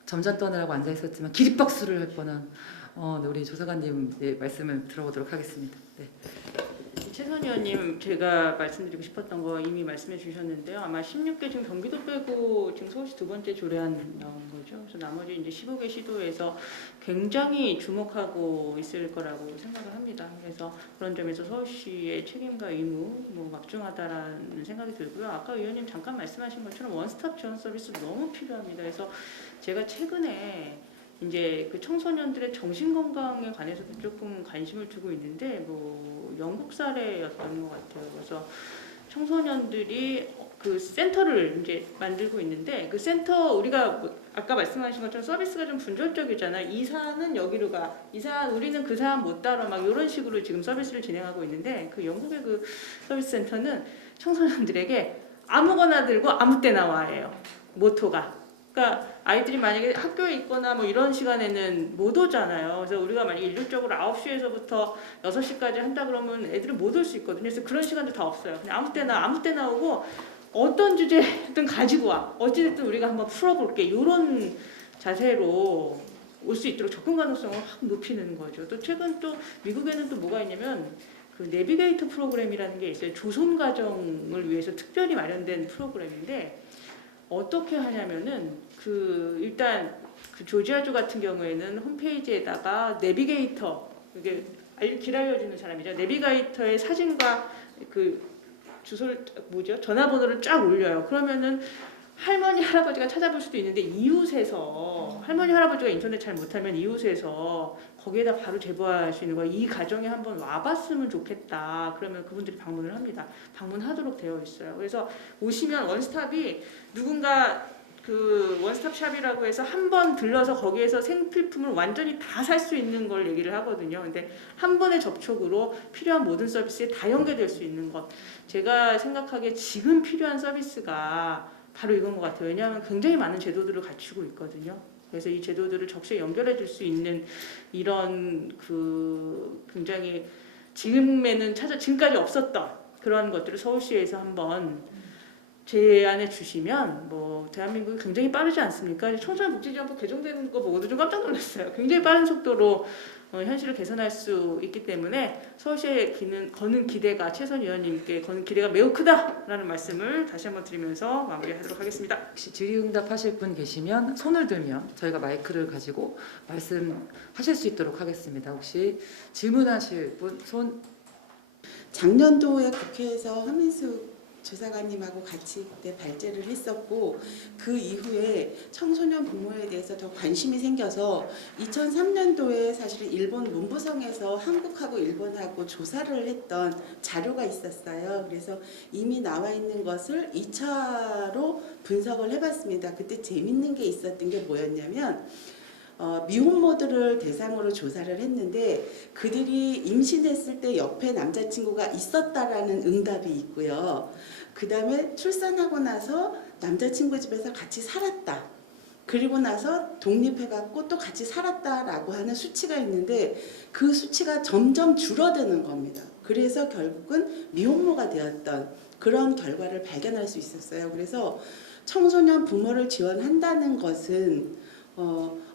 점잔 떠느라고 앉아 있었지만 기립박수를 할 뻔한 우리 조사관님의 말씀을 들어보도록 하겠습니다. 네. 최선 의원님, 제가 말씀드리고 싶었던 거 이미 말씀해 주셨는데요. 아마 16개 지금 경기도 빼고 지금 서울시 두 번째 조례안 나온 거죠. 그래서 나머지 이제 15개 시도에서 굉장히 주목하고 있을 거라고 생각을 합니다. 그래서 그런 점에서 서울시의 책임과 의무 막중하다라는 생각이 들고요. 아까 의원님 잠깐 말씀하신 것처럼 원스톱 지원 서비스 너무 필요합니다. 그래서 제가 최근에 이제 그 청소년들의 정신 건강에 관해서도 조금 관심을 두고 있는데 영국 사례였던 것 같아요. 그래서 청소년들이 그 센터를 이제 만들고 있는데 그 센터 우리가 아까 말씀하신 것처럼 서비스가 좀 분절적이잖아요. 이 사안은 여기로 가, 이 사안 우리는 그 사안 못 다뤄 막 이런 식으로 지금 서비스를 진행하고 있는데 그 영국의 그 서비스 센터는 청소년들에게 아무거나 들고 아무 때나 와예요. 모토가. 그러니까 아이들이 만약에 학교에 있거나 이런 시간에는 못 오잖아요. 그래서 우리가 만약에 일률적으로 9시에서부터 6시까지 한다 그러면 애들이 못 올 수 있거든요. 그래서 그런 시간도 다 없어요. 그냥 아무 때나 오고 어떤 주제든 가지고 와. 어찌됐든 우리가 한번 풀어볼게. 이런 자세로 올 수 있도록 접근 가능성을 확 높이는 거죠. 또 최근 또 미국에는 또 뭐가 있냐면 그 내비게이터 프로그램이라는 게 있어요. 조손 가정을 위해서 특별히 마련된 프로그램인데 어떻게 하냐면은 일단 그 조지아주 같은 경우에는 홈페이지에다가 내비게이터 이게 길 알려주는 사람이죠. 내비게이터의 사진과 그 주소를 전화번호를 쫙 올려요. 그러면은 할머니 할아버지가 찾아볼 수도 있는데 이웃에서 할머니 할아버지가 인터넷 잘 못하면 이웃에서 거기에다 바로 제보할 수 있는 거야. 이 가정에 한번 와봤으면 좋겠다. 그러면 그분들이 방문을 합니다. 방문하도록 되어 있어요. 그래서 오시면 원스톱이 누군가 그 원스톱 샵이라고 해서 한 번 들러서 거기에서 생필품을 완전히 다 살 수 있는 걸 얘기를 하거든요. 근데 한 번의 접촉으로 필요한 모든 서비스에 다 연계될 수 있는 것. 제가 생각하기에 지금 필요한 서비스가 바로 이건 것 같아요. 왜냐하면 굉장히 많은 제도들을 갖추고 있거든요. 그래서 이 제도들을 적시에 연결해 줄 수 있는 이런 굉장히 지금까지 없었던 그런 것들을 서울시에서 한번 제안해 주시면 대한민국이 굉장히 빠르지 않습니까? 청소년복지지원법 개정되는 거 보고도 좀 깜짝 놀랐어요. 굉장히 빠른 속도로 현실을 개선할 수 있기 때문에 서울시에 거는 기대가 최선 의원님께 거는 기대가 매우 크다라는 말씀을 다시 한번 드리면서 마무리하도록 하겠습니다. 혹시 질의응답하실 분 계시면 손을 들면 저희가 마이크를 가지고 말씀하실 수 있도록 하겠습니다. 혹시 질문하실 분 손. 작년도에 국회에서 한민숙 조사관님하고 같이 그때 발제를 했었고 그 이후에 청소년 부모에 대해서 더 관심이 생겨서 2003년도에 사실은 일본 문부성에서 한국하고 일본하고 조사를 했던 자료가 있었어요. 그래서 이미 나와 있는 것을 2차로 분석을 해봤습니다. 그때 재밌는 게 있었던 게 뭐였냐면 미혼모들을 대상으로 조사를 했는데 그들이 임신했을 때 옆에 남자친구가 있었다라는 응답이 있고요. 그 다음에 출산하고 나서 남자친구 집에서 같이 살았다. 그리고 나서 독립해갖고 또 같이 살았다라고 하는 수치가 있는데 그 수치가 점점 줄어드는 겁니다. 그래서 결국은 미혼모가 되었던 그런 결과를 발견할 수 있었어요. 그래서 청소년 부모를 지원한다는 것은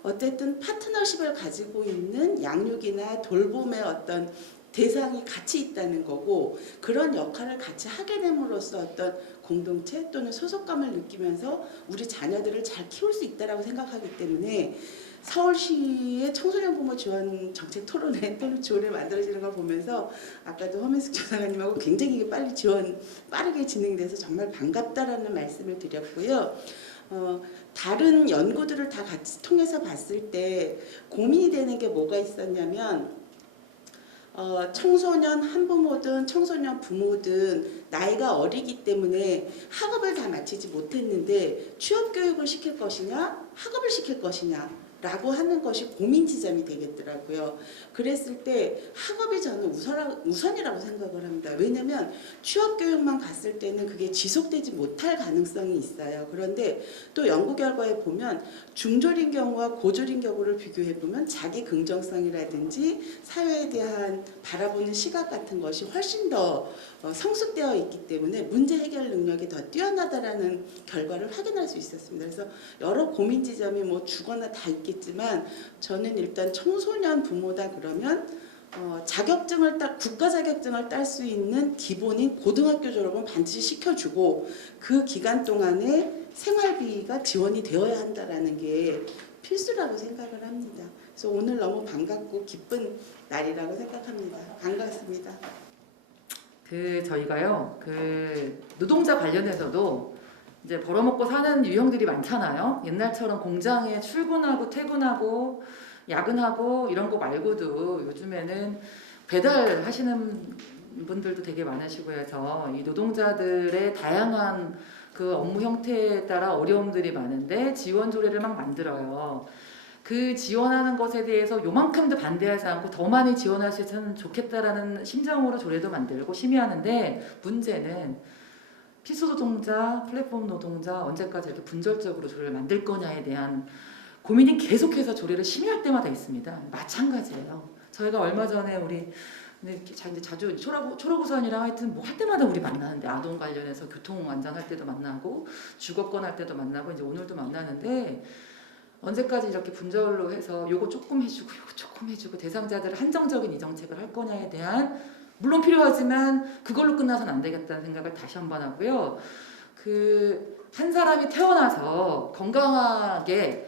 어쨌든 파트너십을 가지고 있는 양육이나 돌봄의 어떤 대상이 같이 있다는 거고 그런 역할을 같이 하게 됨으로써 어떤 공동체 또는 소속감을 느끼면서 우리 자녀들을 잘 키울 수 있다고 생각하기 때문에 서울시의 청소년 부모 지원 정책 토론회 또는 조례 만들어지는 걸 보면서 아까도 허민숙 조사관님하고 굉장히 빠르게 진행돼서 정말 반갑다라는 말씀을 드렸고요. 다른 연구들을 다 같이 통해서 봤을 때 고민이 되는 게 뭐가 있었냐면 청소년 한부모든 청소년 부모든 나이가 어리기 때문에 학업을 다 마치지 못했는데 취업 교육을 시킬 것이냐 학업을 시킬 것이냐 라고 하는 것이 고민 지점이 되겠더라고요. 그랬을 때 학업이 저는 우선이라고 생각을 합니다. 왜냐하면 취업 교육만 갔을 때는 그게 지속되지 못할 가능성이 있어요. 그런데 또 연구 결과에 보면 중졸인 경우와 고졸인 경우를 비교해 보면 자기 긍정성이라든지 사회에 대한 바라보는 시각 같은 것이 훨씬 더 성숙되어 있기 때문에 문제 해결 능력이 더 뛰어나다라는 결과를 확인할 수 있었습니다. 그래서 여러 고민 지점이 뭐 주거나 다 있겠지만 저는 일단 청소년 부모다 그러면 자격증을 국가 자격증을 딸 수 있는 기본인 고등학교 졸업은 반드시 시켜주고 그 기간 동안에 생활비가 지원이 되어야 한다라는 게 필수라고 생각을 합니다. 그래서 오늘 너무 반갑고 기쁜 날이라고 생각합니다. 반갑습니다. 저희가요, 노동자 관련해서도 이제 벌어먹고 사는 유형들이 많잖아요. 옛날처럼 공장에 출근하고 퇴근하고 야근하고 이런 거 말고도 요즘에는 배달하시는 분들도 되게 많으시고 해서 이 노동자들의 다양한 그 업무 형태에 따라 어려움들이 많은데 지원 조례를 막 만들어요. 그 지원하는 것에 대해서 요만큼도 반대하지 않고 더 많이 지원할 수 있으면 좋겠다라는 심정으로 조례도 만들고 심의하는데 문제는 필수 노동자, 플랫폼 노동자 언제까지 이렇게 분절적으로 조례를 만들 거냐에 대한 고민이 계속해서 조례를 심의할 때마다 있습니다. 마찬가지예요. 저희가 얼마 전에 우리 이제 자주 초록우산이랑 하여튼 뭐 할 때마다 우리 만나는데 아동 관련해서 교통 안전할 때도 만나고 주거권 할 때도 만나고 이제 오늘도 만나는데 언제까지 이렇게 분절로 해서 요거 조금 해주고 요거 조금 해주고 대상자들 한정적인 이 정책을 할 거냐에 대한 물론 필요하지만 그걸로 끝나서는 안 되겠다는 생각을 다시 한번 하고요. 한 사람이 태어나서 건강하게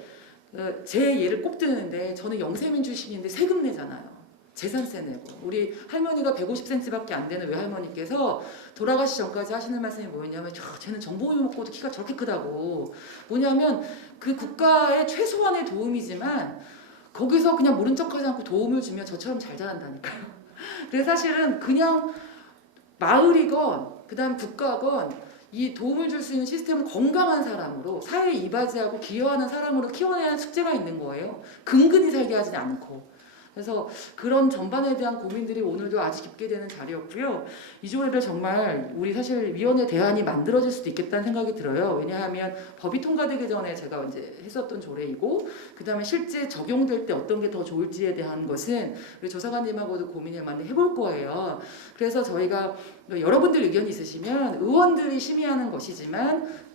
제 예를 꼭 드는데 저는 영세민 출신인데 세금 내잖아요. 재산세 내고 우리 할머니가 150cm밖에 안 되는 외할머니께서 돌아가시 전까지 하시는 말씀이 뭐였냐면 쟤는 정보유 먹고도 키가 저렇게 크다고 뭐냐면 그 국가의 최소한의 도움이지만 거기서 그냥 모른 척하지 않고 도움을 주면 저처럼 잘 자란다니까요. 그래서 사실은 그냥 마을이건 그다음 국가건 이 도움을 줄 수 있는 시스템을 건강한 사람으로 사회에 이바지하고 기여하는 사람으로 키워내야 하는 숙제가 있는 거예요. 근근히 살게 하지 않고. 그래서 그런 전반에 대한 고민들이 오늘도 아주 깊게 되는 자리였고요. 이 조례를 정말 우리 사실 위원회 대안이 만들어질 수도 있겠다는 생각이 들어요. 왜냐하면 법이 통과되기 전에 제가 이제 했었던 조례이고 그다음에 실제 적용될 때 어떤 게 더 좋을지에 대한 것은 우리 조사관님하고도 고민을 많이 해볼 거예요. 그래서 저희가 여러분들 의견이 있으시면 의원들이 심의하는 것이지만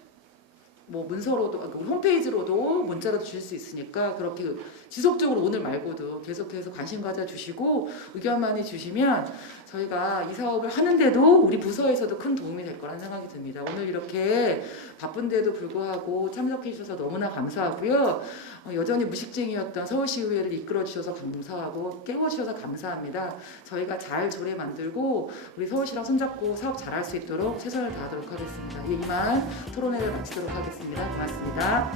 뭐 문서로도 홈페이지로도 문자로도 주실 수 있으니까 그렇게 지속적으로 오늘 말고도 계속해서 관심 가져주시고 의견 많이 주시면 저희가 이 사업을 하는데도 우리 부서에서도 큰 도움이 될 거라는 생각이 듭니다. 오늘 이렇게 바쁜데도 불구하고 참석해 주셔서 너무나 감사하고요. 여전히 무식쟁이였던 서울시의회를 이끌어 주셔서 감사하고 깨워주셔서 감사합니다. 저희가 잘 조례 만들고 우리 서울시랑 손잡고 사업 잘할 수 있도록 최선을 다하도록 하겠습니다. 이만 토론회를 마치도록 하겠습니다. 고맙습니다.